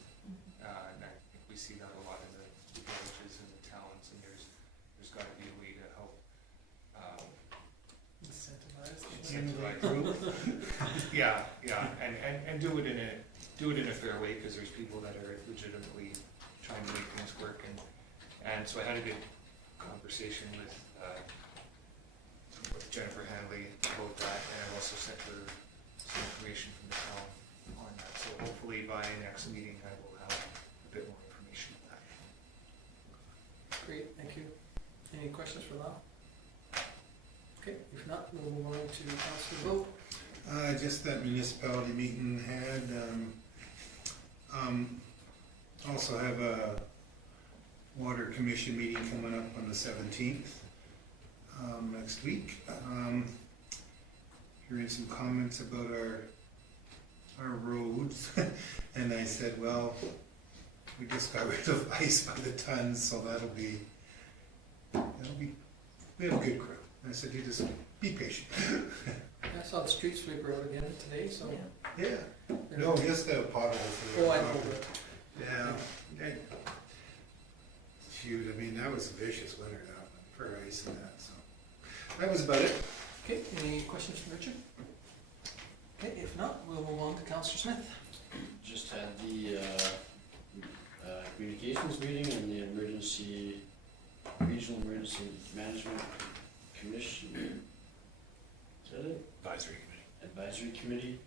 And I think we see that a lot in the villages and the towns, and there's got to be a way to help incentivize. Yeah, and do it in a fair way, because there's people that are legitimately trying to make things work, and so I had a good conversation with Jennifer Hanley about that, and I also sent her some information from the town on that. So hopefully by next meeting I will have a bit more information on that. Great, thank you. Any questions for Lau? Okay, if not, we'll move on to Councillor vote. Just that municipality meeting had, also have a water commission meeting coming up on the 17th, next week. Hearing some comments about our roads, and I said, well, we just got rid of ice by the tons, so we have a good crew. I said, you just be patient. I saw the street sweeper out again today, so. Yeah. Yeah, no, just the potholes. Oh, I know. Yeah. Shoot, I mean, that was a vicious winter that one for ice and that, so. That was about it. Okay, any questions from Richard? Okay, if not, we'll move on to Councillor Smith. Just had the communications meeting and the regional emergency management commission. Is that it? Advisory committee,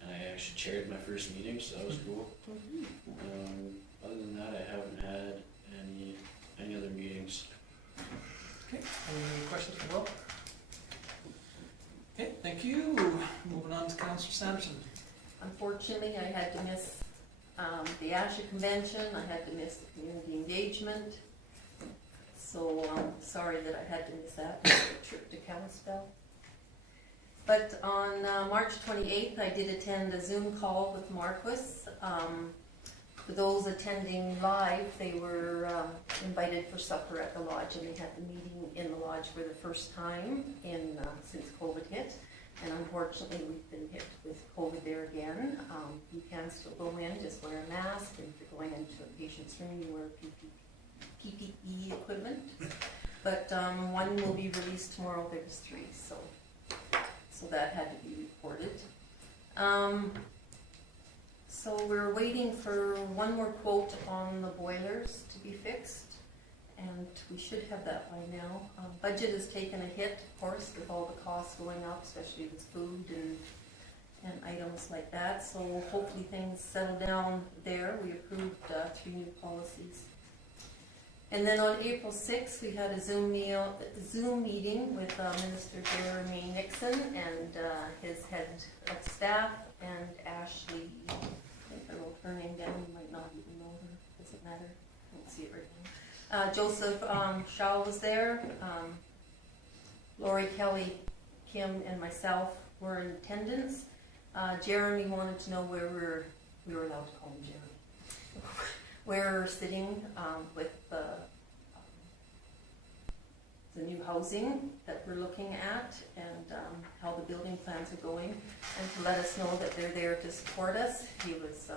and I actually chaired my first meeting, so that was cool. Other than that, I haven't had any other meetings. Okay, any questions for Will? Okay, thank you. Moving on to Councillor Sampson. Unfortunately, I had to miss the ASHA convention, I had to miss the community engagement. So I'm sorry that I had to miss that trip to Kalispell. But on March 28th, I did attend a Zoom call with Marquis. For those attending live, they were invited for supper at the lodge, and they had the meeting in the lodge for the first time since COVID hit. And unfortunately, we've been hit with COVID there again. You can still go in, just wear a mask, and if you're going into a patient's room, you wear PPE equipment. But one will be released tomorrow, there's 3, so that had to be reported. So we're waiting for one more quote on the boilers to be fixed, and we should have that by now. Budget has taken a hit, of course, with all the costs going up, especially with food and items like that. So hopefully things settle down there. We approved 3 new policies. And then on April 6th, we had a Zoom meeting with Minister Jeremy Nixon and his head of staff, and Ashley, I think I wrote her name down, you might not even know her, doesn't matter, I don't see it right now. Joseph Shaw was there, Lori, Kelly, Kim, and myself were in attendance. Jeremy wanted to know where we were allowed to call him Jeremy. Where we're sitting with the new housing that we're looking at, and how the building plans are going, and to let us know that they're there to support us. He was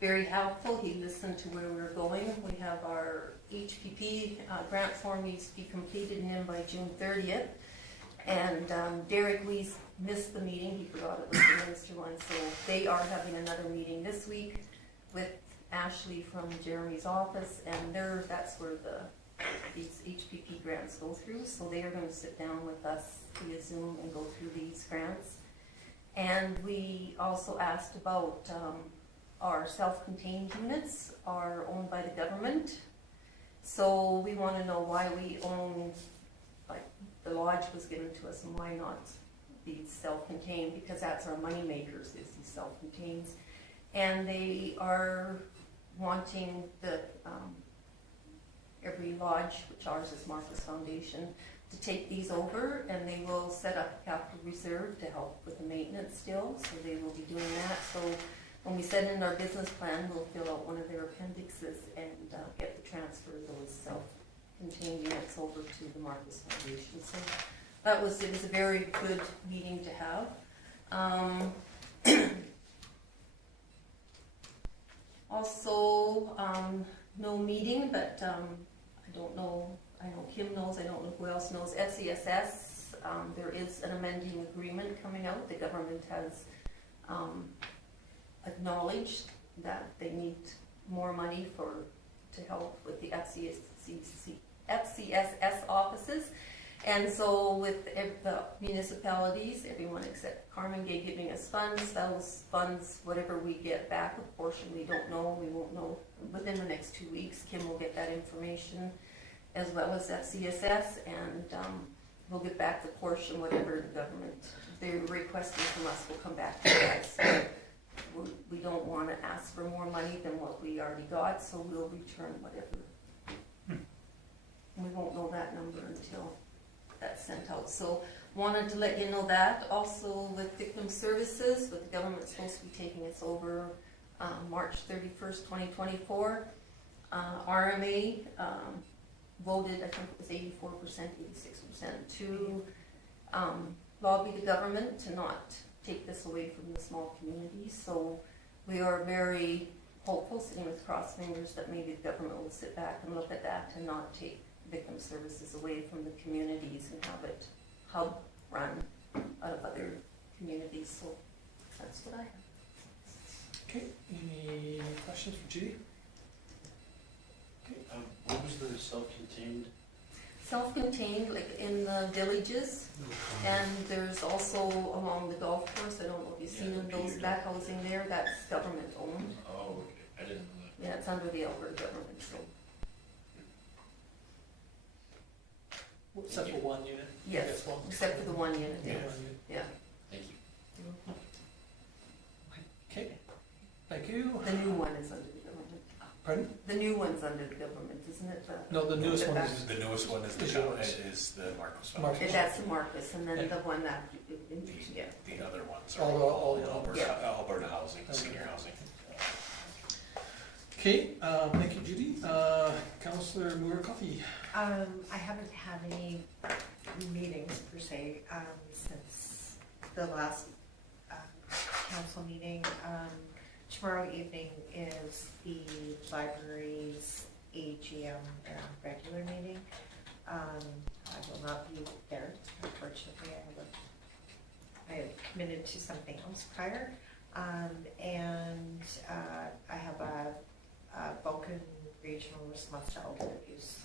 very helpful. He listened to where we were going. We have our HPP grant form needs to be completed and in by June 30th. And Derek Weiss missed the meeting. He forgot it was the minister one. So they are having another meeting this week with Ashley from Jeremy's office, and that's where these HPP grants go through. So they are going to sit down with us via Zoom and go through these grants. And we also asked about our self-contained units are owned by the government. So we want to know why we own, like the lodge was given to us, and why not these self-contained, because that's our money makers, is these self-contained. And they are wanting the every lodge, which ours is Marquis Foundation, to take these over, and they will set up a capital reserve to help with the maintenance still, so they will be doing that. So when we send in our business plan, we'll fill out one of their appendixes and get the transfer of those self-contained units over to the Marquis Foundation. So it was a very good meeting to have. Also, no meeting, but I don't know, I know Kim knows, I don't know who else knows, SESS, there is an amending agreement coming out. The government has acknowledged that they need more money to help with the FCSS offices. And so with the municipalities, everyone except Carmen Gay giving us funds, those funds, whatever we get back, a portion we don't know, we won't know within the next 2 weeks. Kim will get that information, as well as FCSS, and we'll get back the portion, whatever the government, they're requesting from us, will come back to you guys. So we don't want to ask for more money than what we already got, so we'll return whatever. We won't know that number until that's sent out. So wanted to let you know that. Also with victim services, with the government supposed to be taking us over March 31st, 2024. RMA voted, I think it was 84%, 86% to lobby the government to not take this away from the small communities. So we are very hopeful, sitting with crossed fingers, that maybe the government will sit back and look at that and not take victim services away from the communities and have it hub run out of other communities. So that's what I have. Okay, any questions for Judy? What was the self-contained? Self-contained, like in the villages, and there's also along the golf course. I don't know if you've seen the those, pier. that housing there, that's government owned. Oh, okay. I didn't know that. Yeah, it's under the Alberta government, so. Except for one unit? Yes, Yes, one. except for the one unit, Yeah, yeah. one unit. Yeah. Thank you. Okay, thank you. The new one is under the government. Pardon? The new one's under the government, isn't it? No, the newest one is, The newest one is Is the yours. Marquis Marquis. Foundation. That's the Marquis, and then Yeah. the one that, yeah. The other ones are All the Alberta housing, senior housing. okay, thank you, Judy. Councillor Moore-Coffey. I haven't had any meetings per se since the last council meeting. Tomorrow evening is the library's AGM regular meeting. I will not be there, unfortunately. I had committed to something else prior. And I have a Vulcan regional response to elder abuse.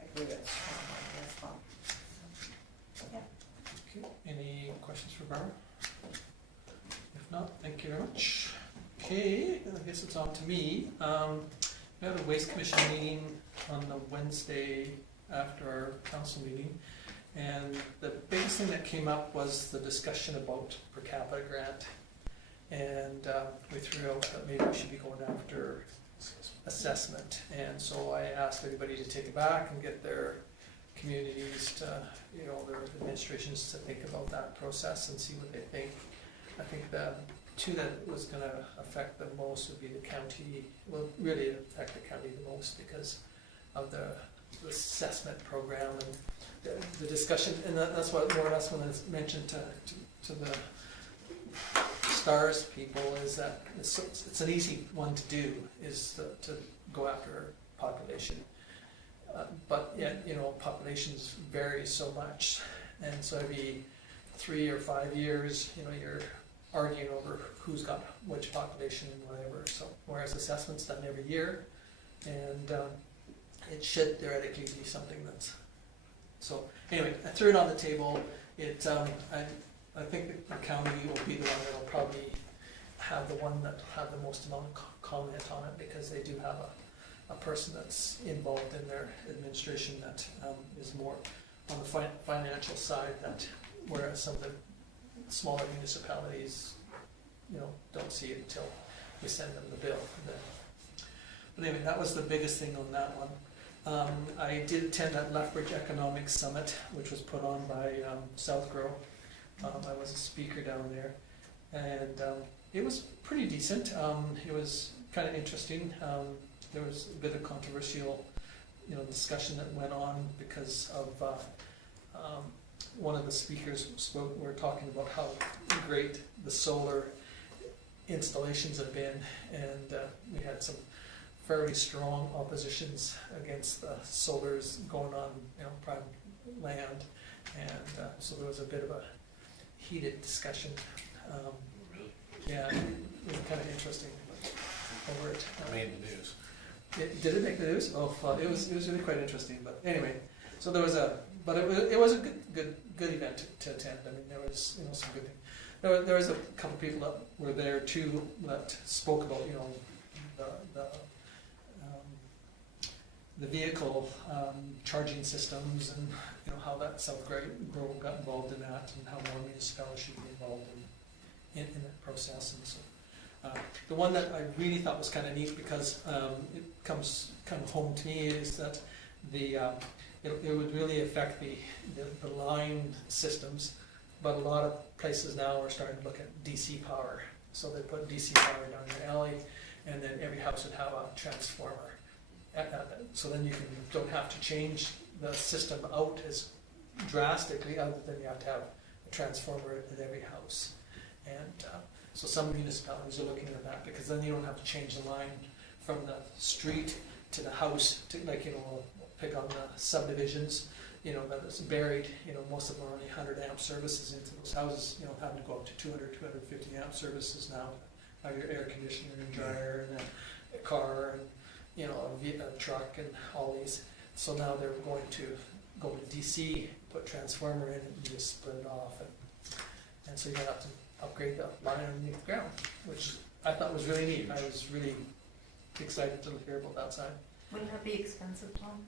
I believe it's tomorrow as well. So, yeah. Okay, any questions for Barbara? If not, thank you very much. Okay, I guess it's on to me. We had a waste commission meeting on the Wednesday after our council meeting, and the biggest thing that came up was the discussion about per capita grant, and we threw out that maybe we should be going after assessment, and so I asked everybody to take it back and get their communities to, their administrations to think about that process and see what they think. I think the two that was gonna affect the most would be the county, well, really affect the county the most because of the assessment program and the discussion, and that's what more or less when it's mentioned to the STARS people is that it's an easy one to do, is to go after population. But yet, populations vary so much, and so every 3 or 5 years, you're arguing over who's got which population and whatever. So whereas assessment's done every year, and it should theoretically be something that's. So anyway, I threw it on the table. I think the county will be the one that'll probably have the one that have the most amount of comment on it because they do have a person that's involved in their administration that is more on the financial side, that whereas some of the smaller municipalities, don't see it until we send them the bill. But anyway, that was the biggest thing on that one. I did attend that Lethbridge Economic Summit, which was put on by Southgrow. I was a speaker down there, and it was pretty decent. It was kind of interesting. There was a bit of controversial, discussion that went on because of one of the speakers were talking about how great the solar installations have been, and we had some fairly strong oppositions against the solars going on, private land, and so there was a bit of a heated discussion. Yeah, it was kind of interesting over it. Made the news. Did it make the news? Oh, well, it was really quite interesting. But anyway, so there was it was a good event to attend. I mean, there was some good things. There was a couple of people that were there too that spoke about the vehicle charging systems and how that Southgrow got involved in that and how more municipalities should be involved in that process. And so the one that I really thought was kind of neat because it comes kind of home to me is that it would really affect the line systems, but a lot of places now are starting to look at DC power. So they put DC power down in the alley, and then every house would have a transformer. So then you don't have to change the system out as drastically, other than you have to have a transformer at every house. And so some municipalities are looking at that because then you don't have to change the line from the street to the house to pick on the subdivisions, that it's buried. Most of them are only 100 amp services into those houses, having to go up to 200, 250 amp services now to have your air conditioner and dryer and a car and a truck and all these. So now they're going to go to DC, put transformer in, and you just split it off, and so you have to upgrade the line underneath the ground, which I thought was really neat. I was really excited to hear about that side. Wouldn't that be expensive, Tom?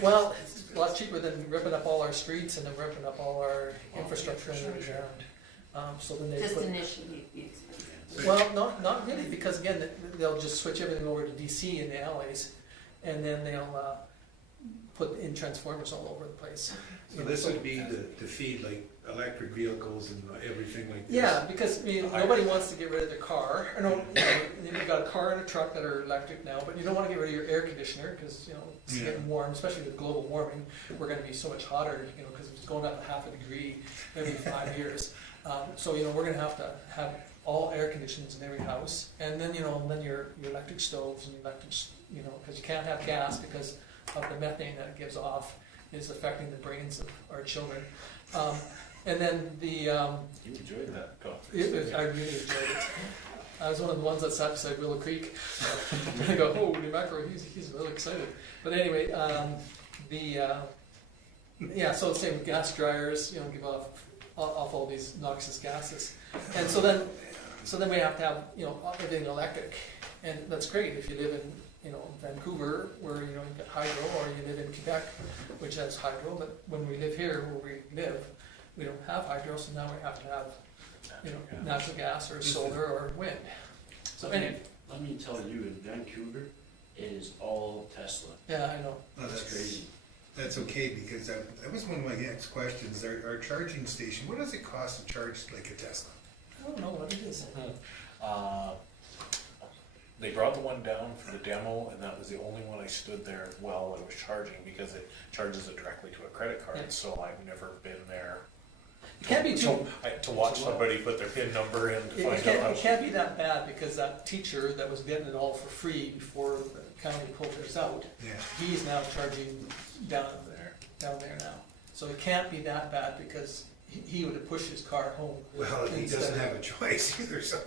Well, it's a lot cheaper than ripping up all our streets and then ripping up all our infrastructure in the ground. So then they Just put, initially it'd be expensive. well, not really, because again, they'll just switch everything over to DC in the alleys, and then they'll put in transformers all over the place. So this would be to feed like electric vehicles and everything like this? Yeah, because nobody wants to get rid of their car. Or no, you've got a car and a truck that are electric now, but you don't want to get rid of your air conditioner because it's getting warm, especially with global warming. We're going to be so much hotter, because it's going up 0.5 degree every 5 years. So we're going to have all air conditions in every house, and then then your electric stoves and electric, because you can't have gas because of the methane that it gives off is affecting the brains of our children. And then You enjoyed that conference. I really enjoyed it. I was one of the ones that sat beside Willow Creek. I go, holy mackerel, he's really excited. But anyway, so it's same with gas dryers, give off all these noxious gases. And so then we have to have, everything electric. And that's great if you live in, Vancouver, where, you get hydro, or you live in Quebec, which has hydro. But when we live here, where we live, we don't have hydro, so now we have to have, natural gas or solar or wind. So anyway. Let me tell you, in Vancouver, it is all Tesla. Yeah, I know. Oh, That's crazy. That's okay, because that was one of my next questions. Our charging station, what does it cost to charge like a Tesla? I don't know what it is. They brought the one down for the demo, and that was the only one I stood there while it was charging, because it charges it directly to a credit card, Yeah. so I've never been there. It can't be too, To watch somebody put their PIN number in to find out. it can't be that bad, because that teacher that was getting it all for free before the county pulled theirs out, Yeah. he's now charging down there now. So it can't be that bad, because he would have pushed his car home. Well, he doesn't have a choice either, so,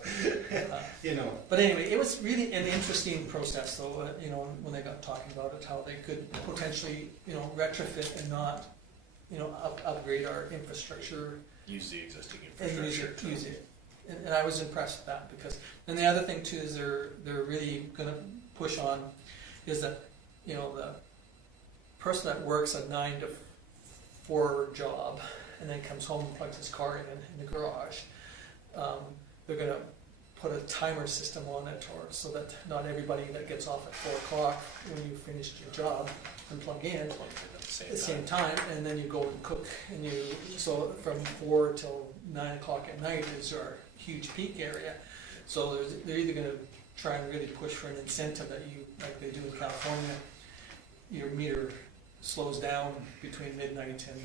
you know. But anyway, it was really an interesting process, though, you know, when they got talking about it, how they could potentially, you know, retrofit and not, you know, upgrade our infrastructure Use the existing and infrastructure. use it. And I was impressed with that, because, and the other thing too is they're really gonna push on is that, you know, the person that works a 9 to 4 job and then comes home and plugs his car in the garage, they're gonna put a timer system on it, or so that not everybody that gets off at 4 o'clock when you finished your job and plug in at the same time, and then you go and cook, and so from 4 till 9 o'clock at night is our huge peak area. So they're either gonna try and really push for an incentive that you, like they do in California, your meter slows down between midnight and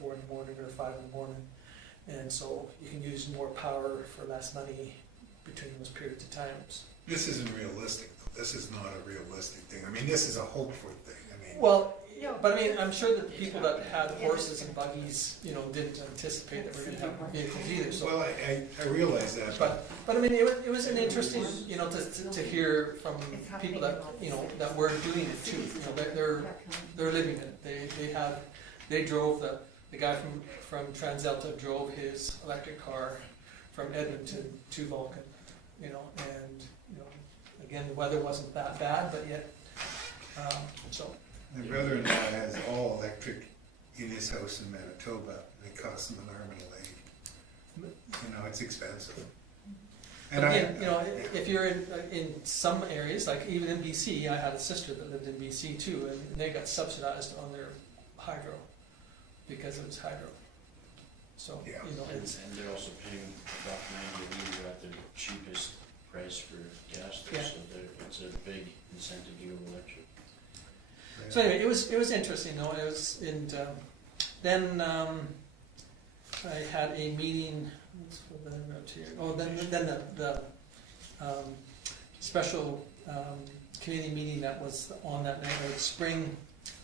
4 in the morning or 5 in the morning. And so you can use more power for less money between those periods of times. This isn't realistic. This is not a realistic thing. I mean, this is a hopeful thing. I mean, Well, but I mean, I'm sure that the people that had horses and buggies, you know, didn't anticipate that we're gonna have vehicles either, so. well, I realize that, but But I mean, it was an interesting, you know, to hear from people that, you know, that were doing it too. You know, they're living it. They drove, the guy from TransAlta drove his electric car from Edmonton to Vulcan, you know, and, you know, again, the weather wasn't that bad, but yet, so. my brother-in-law has all electric in his house in Manitoba, and it costs him an arm and a leg. You know, it's expensive. And Again, you know, if you're in some areas, like even in BC, I had a sister that lived in BC too, and they got subsidized on their hydro, because it was hydro. So, Yeah. you know, And it's, they're also paying $1.90 a liter at the cheapest price for gas there, Yeah. so it's a big incentive to go electric. so anyway, it was interesting though, and then I had a meeting, let's put that up here. Oh, then the special committee meeting that was on that night, the spring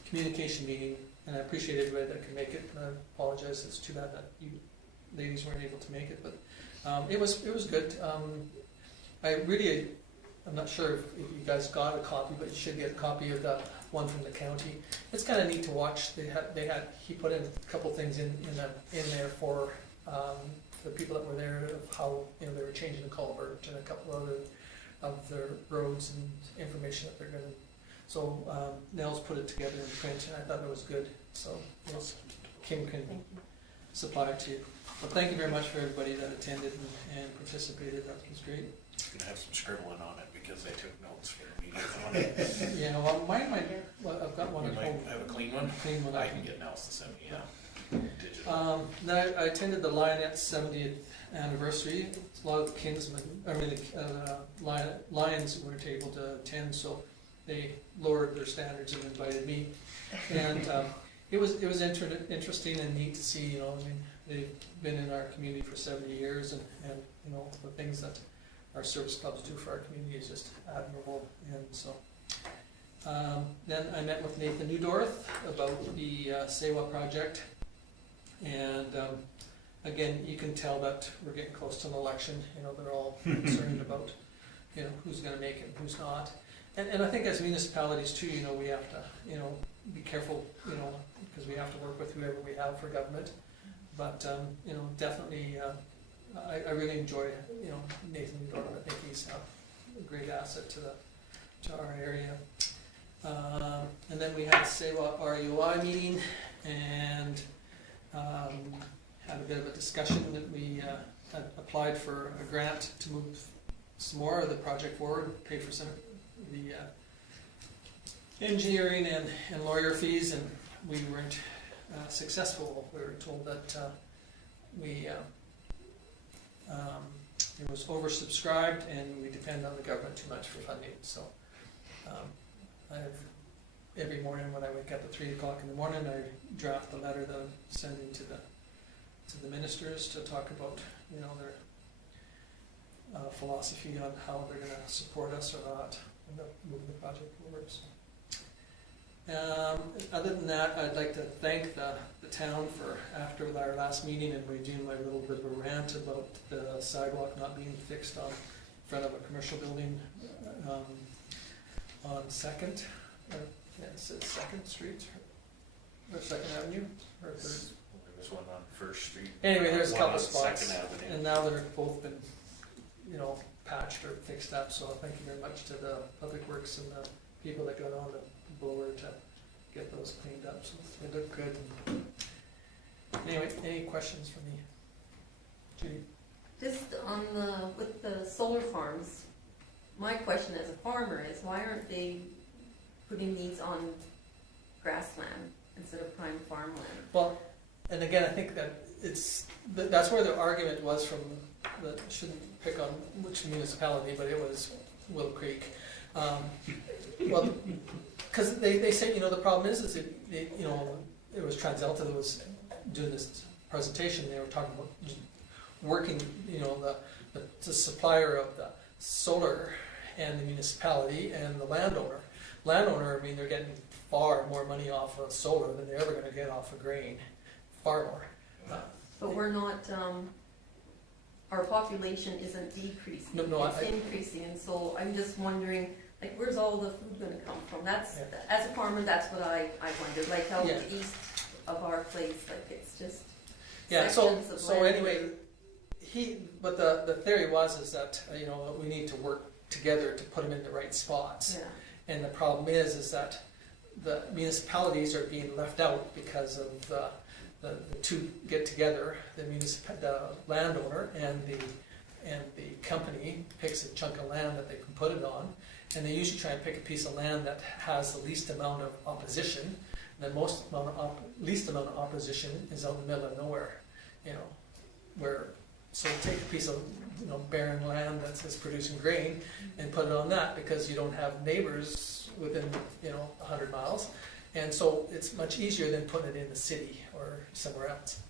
communication meeting, and I appreciate everybody that could make it, and I apologize, it's too bad that you ladies weren't able to make it, but it was good. I'm not sure if you guys got a copy, but you should get a copy of the one from the county. It's kind of neat to watch. He put in a couple things in there for the people that were there, of how, you know, they were changing the culvert and a couple other of their roads and information that they're going to. So Nels put it together in print, and I thought it was good. So Kim can supply it to you. But thank you very much for everybody that attended and participated. That was great. It's gonna have some scribbling on it, because they took notes for the meeting on it. Yeah, well, I've got one You at might home. have a clean one? Clean one. I can get Nels to send me a digital. Then I attended the Lionette's 70th anniversary. A lot of kinsmen, Lions weren't able to attend, so they lowered their standards and invited me. And it was interesting and neat to see, you know, I mean, they've been in our community for 70 years, and you know, the things that our service clubs do for our community is just admirable. And so then I met with Nathan Newdorf about the Sewa project. And again, you can tell that we're getting close to an election. You know, they're all concerned about, you know, who's going to make it and who's not. And I think as municipalities too, you know, we have to, you know, be careful, you know, because we have to work with whoever we have for government. But you know, definitely, I really enjoy, you know, Nathan Newdorf. I think he's a great asset to our area. And then we had a Sewa RUI meeting, and had a bit of a discussion that we had applied for a grant to move some more of the project forward, pay for some of the engineering and lawyer fees, and we weren't successful. We were told that we It was oversubscribed, and we depend on the government too much for funding, so. Every morning when I wake up at 3 o'clock in the morning, I draft the letter that I'm sending to the ministers to talk about, their philosophy on how they're gonna support us or not, and moving the project forward, so. Other than that, I'd like to thank the town for, after our last meeting and redoing my little bit of a rant about the sidewalk not being fixed on front of a commercial building on Second, it's 2nd Street, or 2nd Avenue, or 3rd. There was one on First Street. Anyway, there's a one couple on spots, 2nd Avenue. and now they're both been, patched or fixed up, so thank you very much to the Public Works and the people that got on the blower to get those cleaned up, so they look good. Anyway, any questions for me? Judy? Just with the solar farms, my question as a farmer is, why aren't they putting these on grassland instead of prime farmland? Well, and again, I think that that's where the argument was from, that shouldn't pick on which municipality, but it was Willow Creek. Well, because they say, the problem is it was TransAlta that was doing this presentation. They were talking about working, the supplier of the solar and the municipality and the landowner. Landowner, they're getting far more money off of solar than they're ever going to get off of grain. Far more. But we're not, our population isn't decreasing, No, it's increasing, and so I'm just wondering, where's all the food gonna come from? That's, as a farmer, that's what I wondered, out east of our place, it's just sections of so land. anyway, but the theory is that, we need to work together to put them in the right spots. Yeah. And the problem is that the municipalities are being left out because of the two get together, the landowner and the company picks a chunk of land that they can put it on, and they usually try and pick a piece of land that has the least amount of opposition. The least amount of opposition is out in the middle of nowhere, so take a piece of barren land that's producing grain and put it on that, because you don't have neighbors within 100 miles. And so it's much easier than putting it in the city or somewhere else.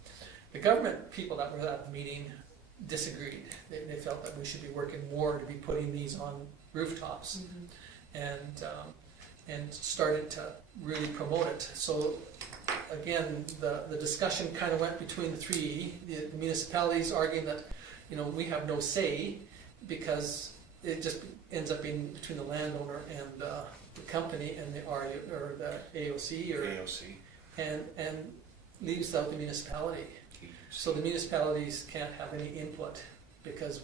The government people that were at the meeting disagreed. They felt that we should be working more to be putting these on rooftops, and started to really promote it. So again, the discussion kind of went between the three. The municipalities arguing that we have no say, because it just ends up being between the landowner and the company and the AOC and leaves out the municipality. So the municipalities can't have any input because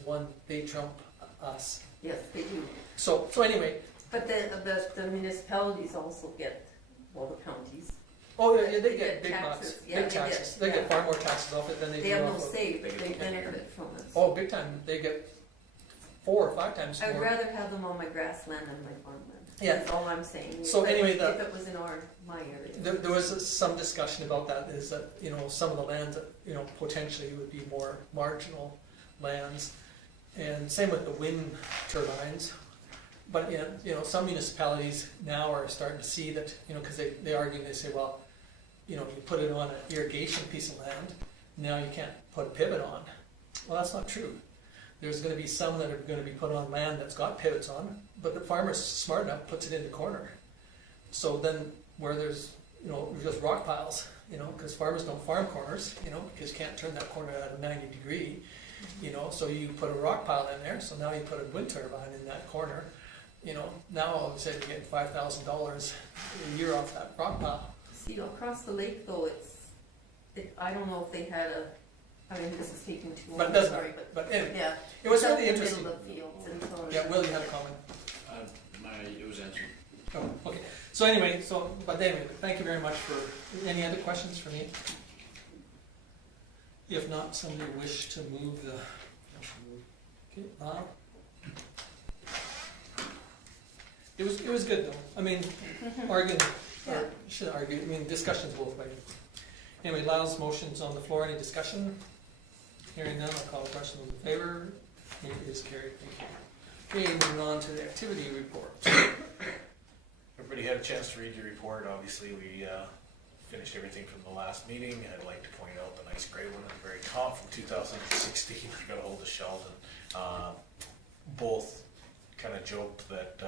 they trump us. Yes, they do. So anyway. But the municipalities also get, the counties. Oh yeah, they get big taxes. bucks, Yeah, big taxes. They get far more taxes off it than they They do have off no of. say, they benefit from it. Oh, big time. They get 4 or 5 times I'd more. rather have them on my grassland than my farmland. Yeah. That's all I'm saying. So anyway, if it was in my area. There was some discussion about that, is that, some of the lands that, potentially would be more marginal lands. And same with the wind turbines. But, some municipalities now are starting to see that, because they argue, they say, well, you put it on an irrigation piece of land, now you can't put a pivot on. Well, that's not true. There's going to be some that are going to be put on land that's got pivots on, but the farmer's smart enough, puts it in the corner. So then where there's, just rock piles, because farmers don't farm corners, because you can't turn that corner at a 90 degree, so you put a rock pile in there, so now you put a wind turbine in that corner, now all of a sudden you're getting $5,000 a year off that rock pile. See, across the lake though, I don't know if they had this is taking too long. But it doesn't sorry, matter. But anyway, yeah. it was It's really up in the interesting. middle of fields and so. Yeah, Will, you had a comment? It was answered. Oh, okay. So anyway, thank you very much for, any other questions for me? If not, somebody wish to move the, okay, It was good though. Arguing, or should argue, discussions both ways. Anyway, Lyle's motion's on the floor. Any discussion? Hearing none, I'll call the question. Those in favor? It is carried. Thank you. Okay, moving on to the activity report. Everybody had a chance to read your report. Obviously, we finished everything from the last meeting. I'd like to point out the nice gray one at the very top from 2016. I got a hold of Sheldon. Both kind of joked that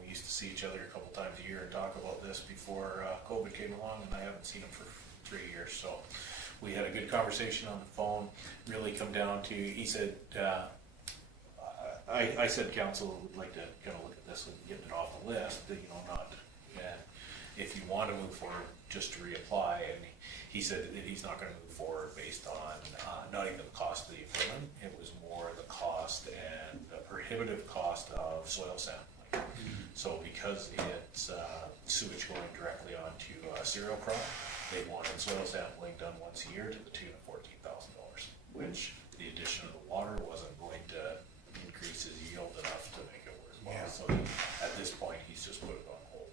we used to see each other a couple times a year and talk about this before COVID came along, and I haven't seen him for 3 years. So we had a good conversation on the phone. Really come down to, he said, I said council would like to kind of look at this and get it off the list, not if you want to move forward, just to reapply. And he said that he's not going to move forward based on not even the cost of the equipment. It was more the cost and the prohibitive cost of soil sampling. So because it's sewage going directly onto cereal crop, they wanted soil sampling done once a year to the tune of $14,000, which the addition of the water wasn't going to increase his yield enough to make it worthwhile. Yeah. So at this point, he's just put it on hold.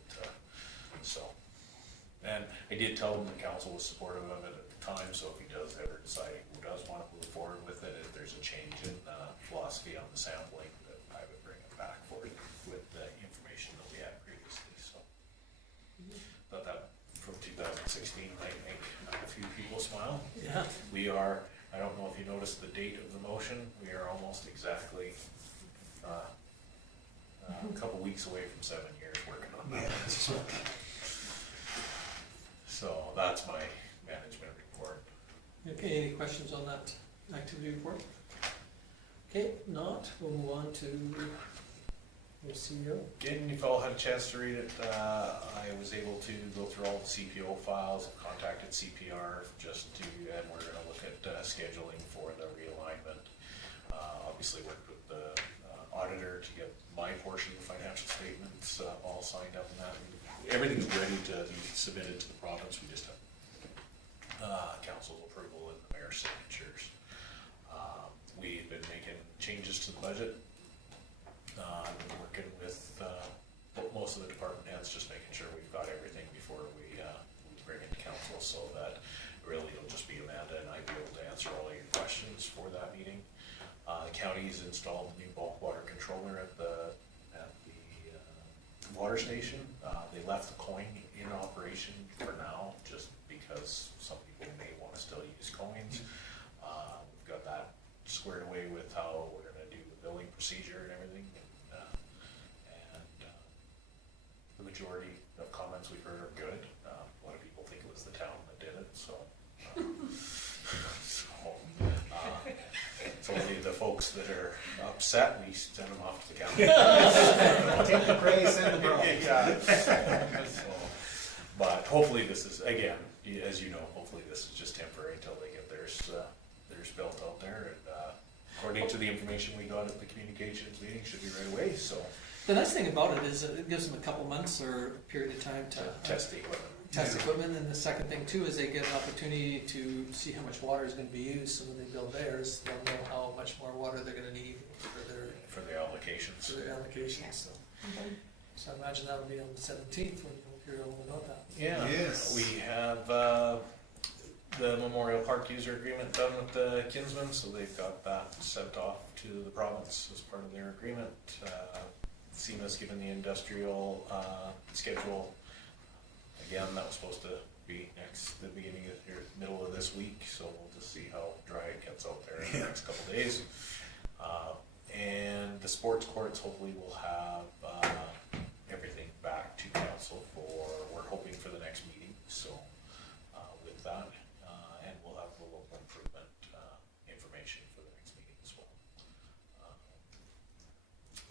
And I did tell him the council was supportive of it at the time, so if he does ever decide he does want to move forward with it, if there's a change in philosophy on the sampling, that I would bring it back for it with the information that we had previously. So, but that from 2016 might make a few people smile. Yeah. We are, I don't know if you noticed the date of the motion, we are almost exactly a couple weeks away from 7 years working on that. So that's my management report. Okay, any questions on that activity report? Okay, not, we'll move on to your CEO. Again, if you all had a chance to read it, I was able to go through all the CPO files, contacted CPR and we're going to look at scheduling for the realignment. Obviously worked with the auditor to get my portion of the financial statements all signed up and that. Everything's ready to be submitted to the province. We just have council's approval and the mayor's signatures. We've been making changes to the budget. I've been working with most of the department heads, just making sure we've got everything before we bring it to council, so that really it'll just be Amanda and I be able to answer all of your questions for that meeting. The county's installed a new bulk water controller at the water station. They left the coin in operation for now, just because some people may want to still use coins. We've got that squared away with how we're going to do the billing procedure and everything. The majority of comments we've heard are good. A lot of people think it was the town that did it, so. It's only the folks that are upset, we send them off to the county. Take the praise, send the problem. But hopefully this is, again, as you know, hopefully this is just temporary until they get theirs built out there. And according to the information we got at the communications meeting, should be right away. So The nice thing about it is it gives them a couple months or a period of time to test the equipment. test equipment, and the second thing too is they get an opportunity to see how much water is going to be used. So when they build theirs, they'll know how much more water they're going to need For the allocations. for their allocations. So I imagine that'll be on the 17th when you'll hear all about that. Yeah. Yes. We have the Memorial Park user agreement done with the Kinsmen, so they've got that sent off to the province as part of their agreement. CMA's given the industrial schedule. Again, that was supposed to be the beginning of the middle of this week, so we'll just see how dry it gets out there in the next couple of days. And the sports courts hopefully will have everything back to council we're hoping for the next meeting. So with that, and we'll have the local improvement information for the next meeting as well.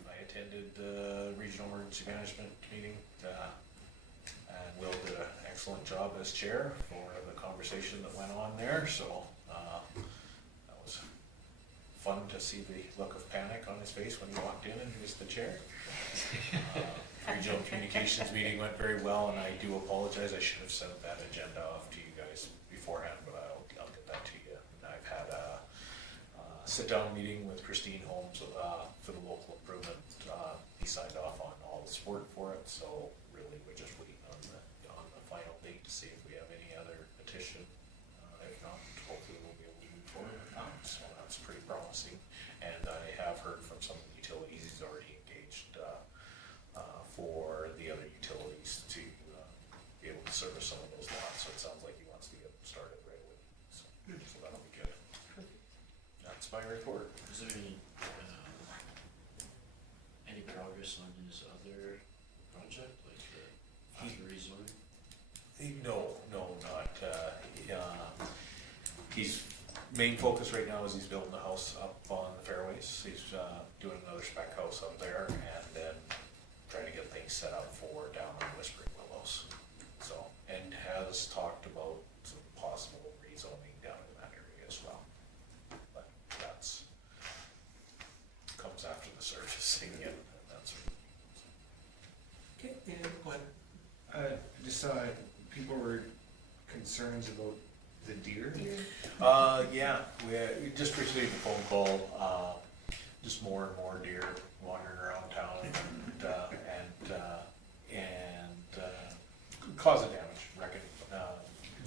I attended the Regional Emergency Management meeting, and Will did an excellent job as chair for the conversation that went on there. So that was fun to see the look of panic on his face when he walked in and he was the chair. Regional Communications meeting went very well, and I do apologize. I should have sent that agenda off to you guys beforehand, but I'll get that to you. And I've had a sit-down meeting with Christine Holmes for the local improvement. He signed off on all the support for it, so really we're just waiting on the final date to see if we have any other petition. If not, hopefully we'll be able to move forward with that. So that's my report. Is there any progress on his other project, like the after rezoning? No, not, he's, main focus right now is he's building a house up on the fairways. He's, doing another spec house up there and then trying to get things set up for down on Whispering Willows. So, and has talked about some possible rezoning down in that area as well. But that's, comes after the surfacing and that's. Okay, and what? I just saw people were concerns about the deer. Yeah, we just received a phone call, just more and more deer wandering around town and causing damage, wrecking,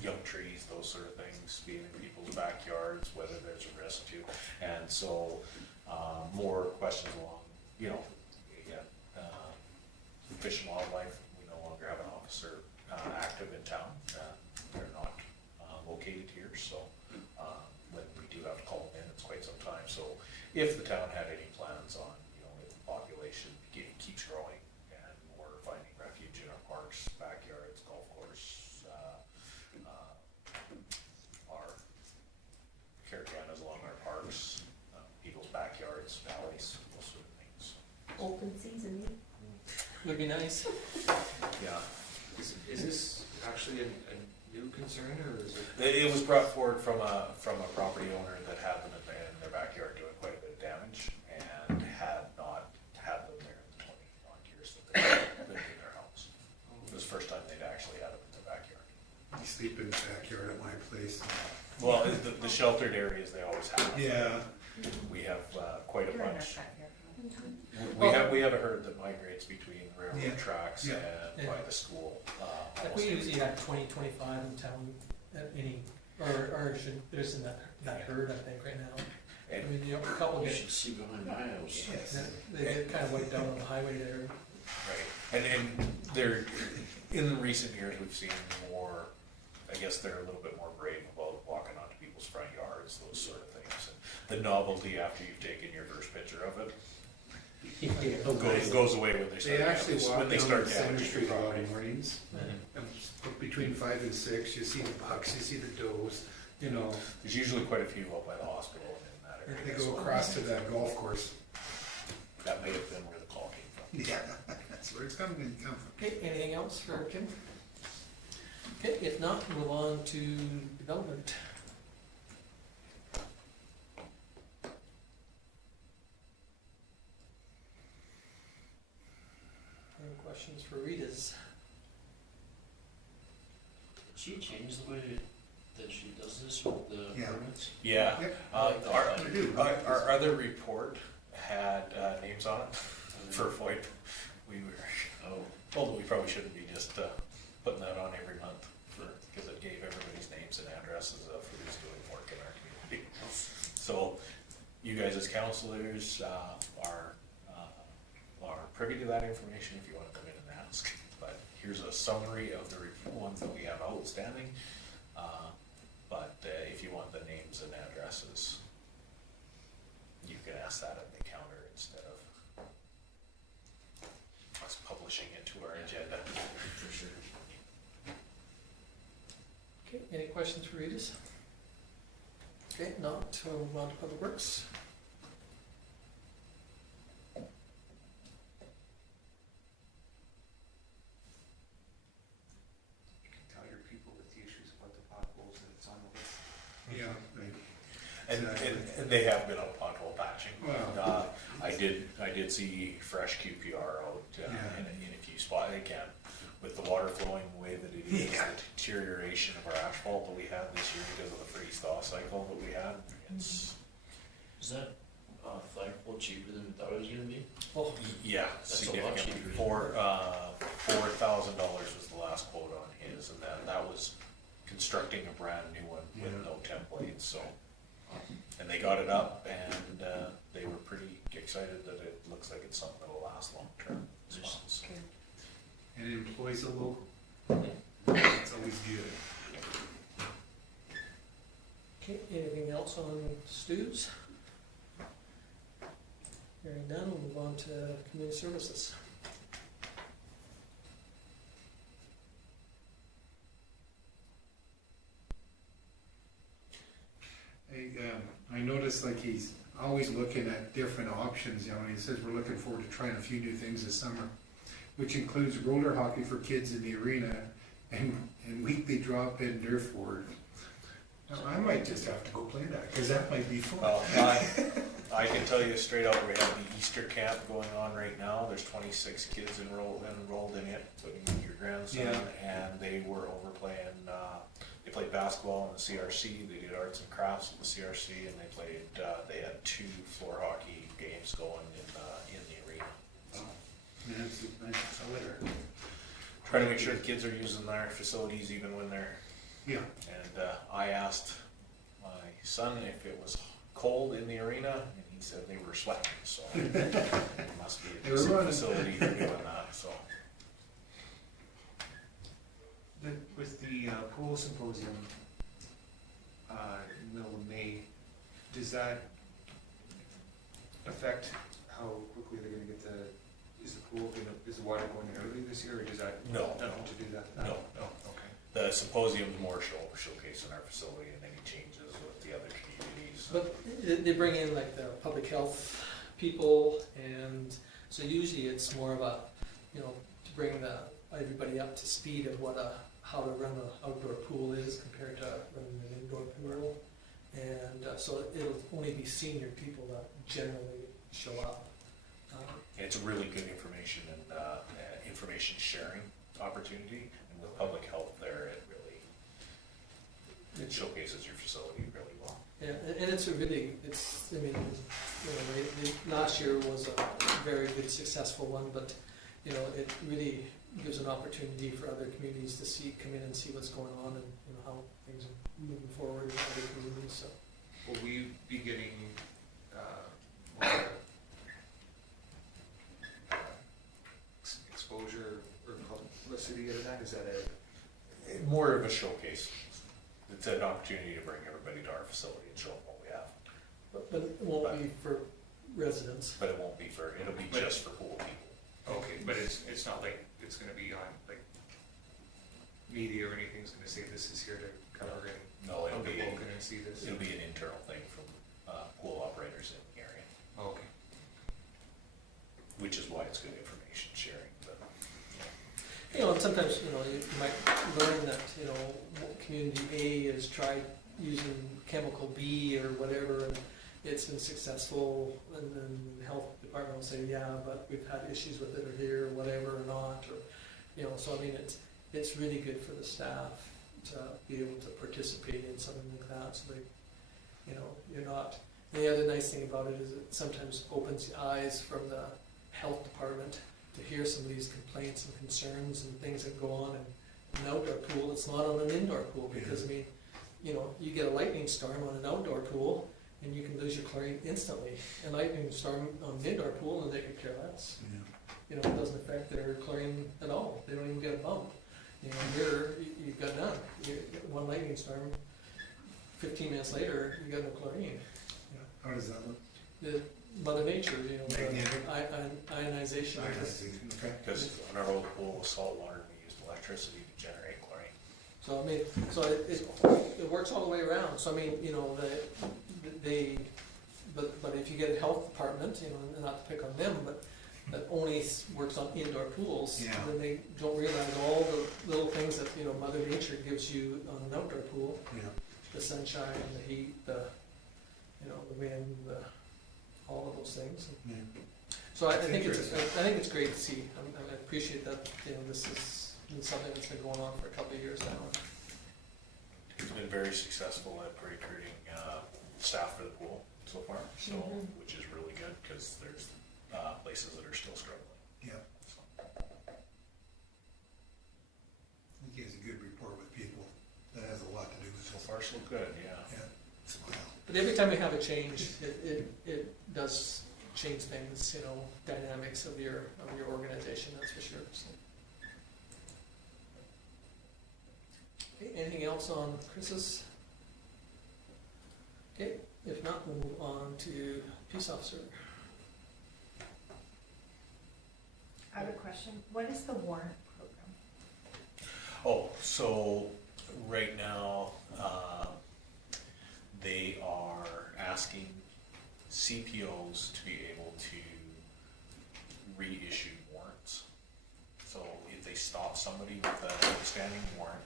young trees, those sort of things, being in people's backyards, whether there's a risk to. And so, more questions along, you know, Fish and Wildlife, we no longer have an officer, active in town. They're not located here, so when we do have to call them in, it's quite some time. So if the town had any plans on, you know, if the population keeps growing and we're finding refuge in our parks, backyards, golf course, our caracanas along our parks, people's backyards, valleys, those sort of things. Open season. Would be nice. Yeah. Is this actually a new concern, or is it? It was brought forward from a property owner that had them in their backyard doing quite a bit of damage and had not had them there in the 20-odd years that they've been in their house. It was the first time they'd actually had them in their backyard. I sleep in the backyard at my place. Well, the sheltered areas, they always have. Yeah. We have quite a You're in our bunch. backyard. We have a herd that migrates between railroad Yeah. tracks Yeah. and by the school. Like almost we every usually have 20, 25 in town at any, or should, there's in that herd, I think, right now. I And mean, you know, a couple You get, should see behind my house. Yes. they get kind of wiped out on the highway there. right, and they're, in recent years, we've seen more, I guess they're a little bit more brave about walking onto people's front yards, those sort of things. And the novelty after you've taken your first picture of it goes away when they They start actually walk when they down start the Center damaging Street your a lot property. of mornings. Mhm. And between 5 and 6, you see the bucks, you see the does, you know, There's usually quite a few up by the hospital and in that and area. they go so across to that golf course. That may have been where the call came from. Yeah, that's where it's coming from. Okay, anything else for Kim? Okay, if not, move on to development. Any questions for Rita's? Did she change the way that she does this with the Yeah. permits? Yeah. Yep. Our, I do. our other report had names on it for FOIP. We were, well, we probably shouldn't be just putting that on every month because it gave everybody's names and addresses of who's doing work in our community. So you guys as counselors are privy to that information if you want to come in and ask. But here's a summary of the ones that we have outstanding. But if you want the names and addresses, you can ask that at the counter instead of us publishing it to our agenda. For sure. Okay, any questions for Rita's? Okay, not, we'll move on to Public Works. You can tell your people with the issues about the potholes that it's on the list. Yeah, right. And they have been on pothole patching. Wow. I did see fresh QPR out Yeah. in a few spots. Again, with the water flowing the way that it is, Yeah. the deterioration of our asphalt that we had this year because of the freeze thaw cycle that we had, it's, Is that flagpole cheaper than we thought it was gonna be? Oh, yeah, That's a lot significantly. cheaper. $4,000 was the last quote on his, and that was constructing a brand new one with Yeah. no template, so. And they got it up and they were pretty excited that it looks like it's something that'll last long term as well. So, And it employs a local. That's always good. okay, anything else on Stu's? Hearing none, we'll move on to community services. I noticed like he's always looking at different options, you know, and he says we're looking forward to trying a few new things this summer, which includes roller hockey for kids in the arena and weekly drop-in Nerf board. Now, I might just have to go play that, because that might be fun. Well, I can tell you straight out, we have the Easter camp going on right now. There's 26 kids enrolled in it, including your grandson, Yeah. and they were over playing. They played basketball in the CRC. They did arts and crafts in the CRC, and they played. They had 2 floor hockey games going in the arena. So, Yeah, that's a litter. trying to make sure the kids are using their facilities even when they're. Yeah. And I asked my son if it was cold in the arena, and he said they were sweating, so it must be They a were decent running. facility for doing that, so. With the pool symposium, in the middle of May, does that affect how quickly they're gonna get is the water going in early this year, or does that? No. Nothing to do that? No. Okay. The symposium's more showcasing our facility and any changes with the other communities. But they bring in like the public health people, and so usually it's more of a, you know, to bring everybody up to speed of how to run an outdoor pool is compared to running an indoor pool. And so it'll only be senior people that generally show up. It's a really good information and information sharing opportunity, and with public health there, it showcases your facility really well. Yeah, and it's I mean, you know, last year was a very good, successful one, but, you know, it really gives an opportunity for other communities to come in and see what's going on and, you know, how things are moving forward in other communities, so. Will we be getting exposure or publicity out of that? Is that More of a showcase. It's an opportunity to bring everybody to our facility and show them what we have. But it won't be for residents. But it won't be it'll be just for pool people. okay? But it's not like it's going to be on like media or anything's going to say this is here to cover and No, come to Vulcan and see this. it'll be an internal thing from pool operators in the area, Okay. which is why it's good information sharing. But, You know, and sometimes, you know, you might learn that, you know, community A has tried using chemical B or whatever, and it's been successful, and then the health department will say, yeah, but we've had issues with it or here, or whatever, or not, or, you know, so I mean, it's really good for the staff to be able to participate in something like that, so they, you know, you're not, and the other nice thing about it is it sometimes opens the eyes from the health department to hear some of these complaints and concerns and things that go on in an outdoor pool. It's not on an indoor pool, because I mean, you know, you get a lightning storm on an outdoor pool and you can lose your chlorine instantly. A lightning storm on an indoor pool and they could care less. You know, it doesn't affect their chlorine at all. They don't even get a bump. You know, here you've got none. You get one lightning storm, 15 minutes later you got no chlorine. How does that look? The Mother Nature, you know, Magnetic? ionization. Okay. because on our old pool with salt water, we used electricity to generate chlorine. So I mean, so it works all the way around. So I mean, you know, but if you get a health department, you know, and not to pick on them, but that only works on indoor pools, Yeah. then they don't realize all the little things that, you know, Mother Nature gives you on an outdoor pool: Yeah. the sunshine, the heat, you know, the wind, all of those things. Yeah. So I That's think interesting. it's great to see. I appreciate that, you know, this is something that's been going on for a couple of years now. It's been very successful at recruiting staff for the pool so far, so which is really good because there's places that are still struggling. Yeah. So. I think he has a good rapport with people. That has a lot to do with So it. far, so good, yeah. Yeah. But every time we have a change, it does change things, you know, dynamics of your organization, that's for sure. So. Okay, anything else on Chris's? Okay, if not, we'll move on to peace officer. I have a question. What is the warrant program? Oh, so right now, they are asking CPOs to be able to reissue warrants. So if they stop somebody with an outstanding warrant,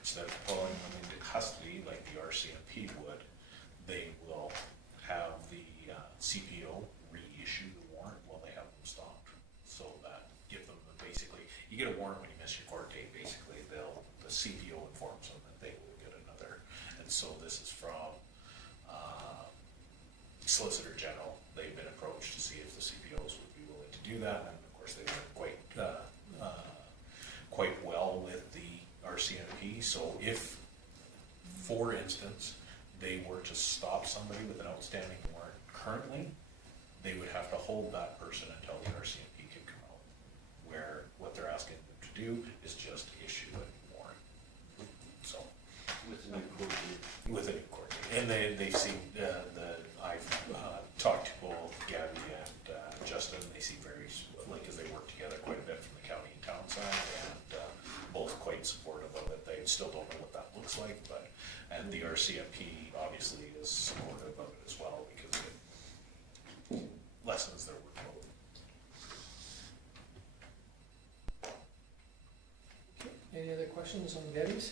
instead of pulling them into custody like the RCMP would, they will have the CPO reissue the warrant while they have them stopped. So that give them basically, you get a warrant when you miss your court date, basically. The CPO informs them that they will get another. And so this is from Solicitor General. They've been approached to see if the CPOs would be willing to do that, and of course they work quite well with the RCMP. So if, for instance, they were to stop somebody with an outstanding warrant currently, they would have to hold that person until the RCMP can come out. Where what they're asking them to do is just issue a warrant. So With the new court date. with a new court date. And they've seen I've talked to both Gabby and Justin. They seem very, because they work together quite a bit from the county and town side, and both quite supportive of it. They still don't know what that looks like, and the RCMP obviously is supportive of it as well, because it lessens their workload. Any other questions on Debbie's?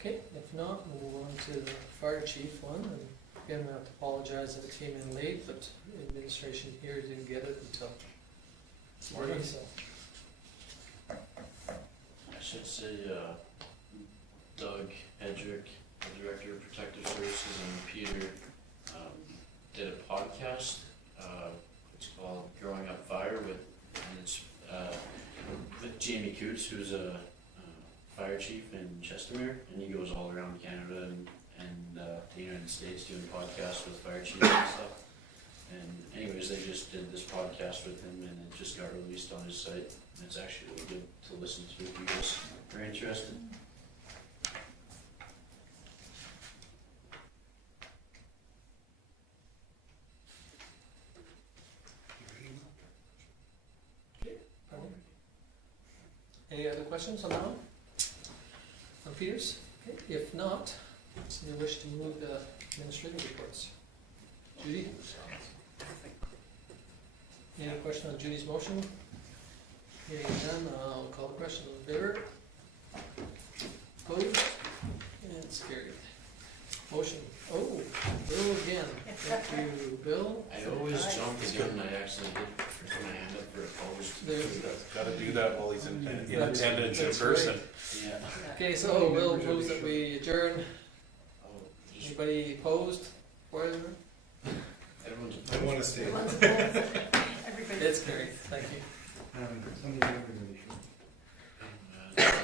Okay, if not, we'll move on to the fire chief one, and again, we have to apologize that it came in late, but administration here didn't get it until this morning, so. I should say, Doug Hedrick, the Director of Protective Services, and Peter did a podcast. It's called Growing Up Fire and it's with Jamie Coots, who's a fire chief in Chestermere, and he goes all around Canada and the United States doing podcasts with fire chiefs and stuff. And anyways, they just did this podcast with him, and it just got released on his site. And it's actually really good to listen to if you guys are interested. Any other questions on that one? On Peter's? Okay, if not, so you wish to move the administrative reports. Judy? Any question on Judy's motion? Hearing none, I'll call the question. All in favor? Opposed? And it's carried. Motion. Oh, Bill again. Thank you, Bill. I always jump again, and I accidentally put my hand up for opposed. There. Gotta do that while he's in That's- attendance in that's person. Yeah. Okay, so Bill moves that we adjourn. Oh, just, Anybody opposed? Whatever. everyone's I want to stay. Everybody. It's carried. Thank you. Somebody, everybody should.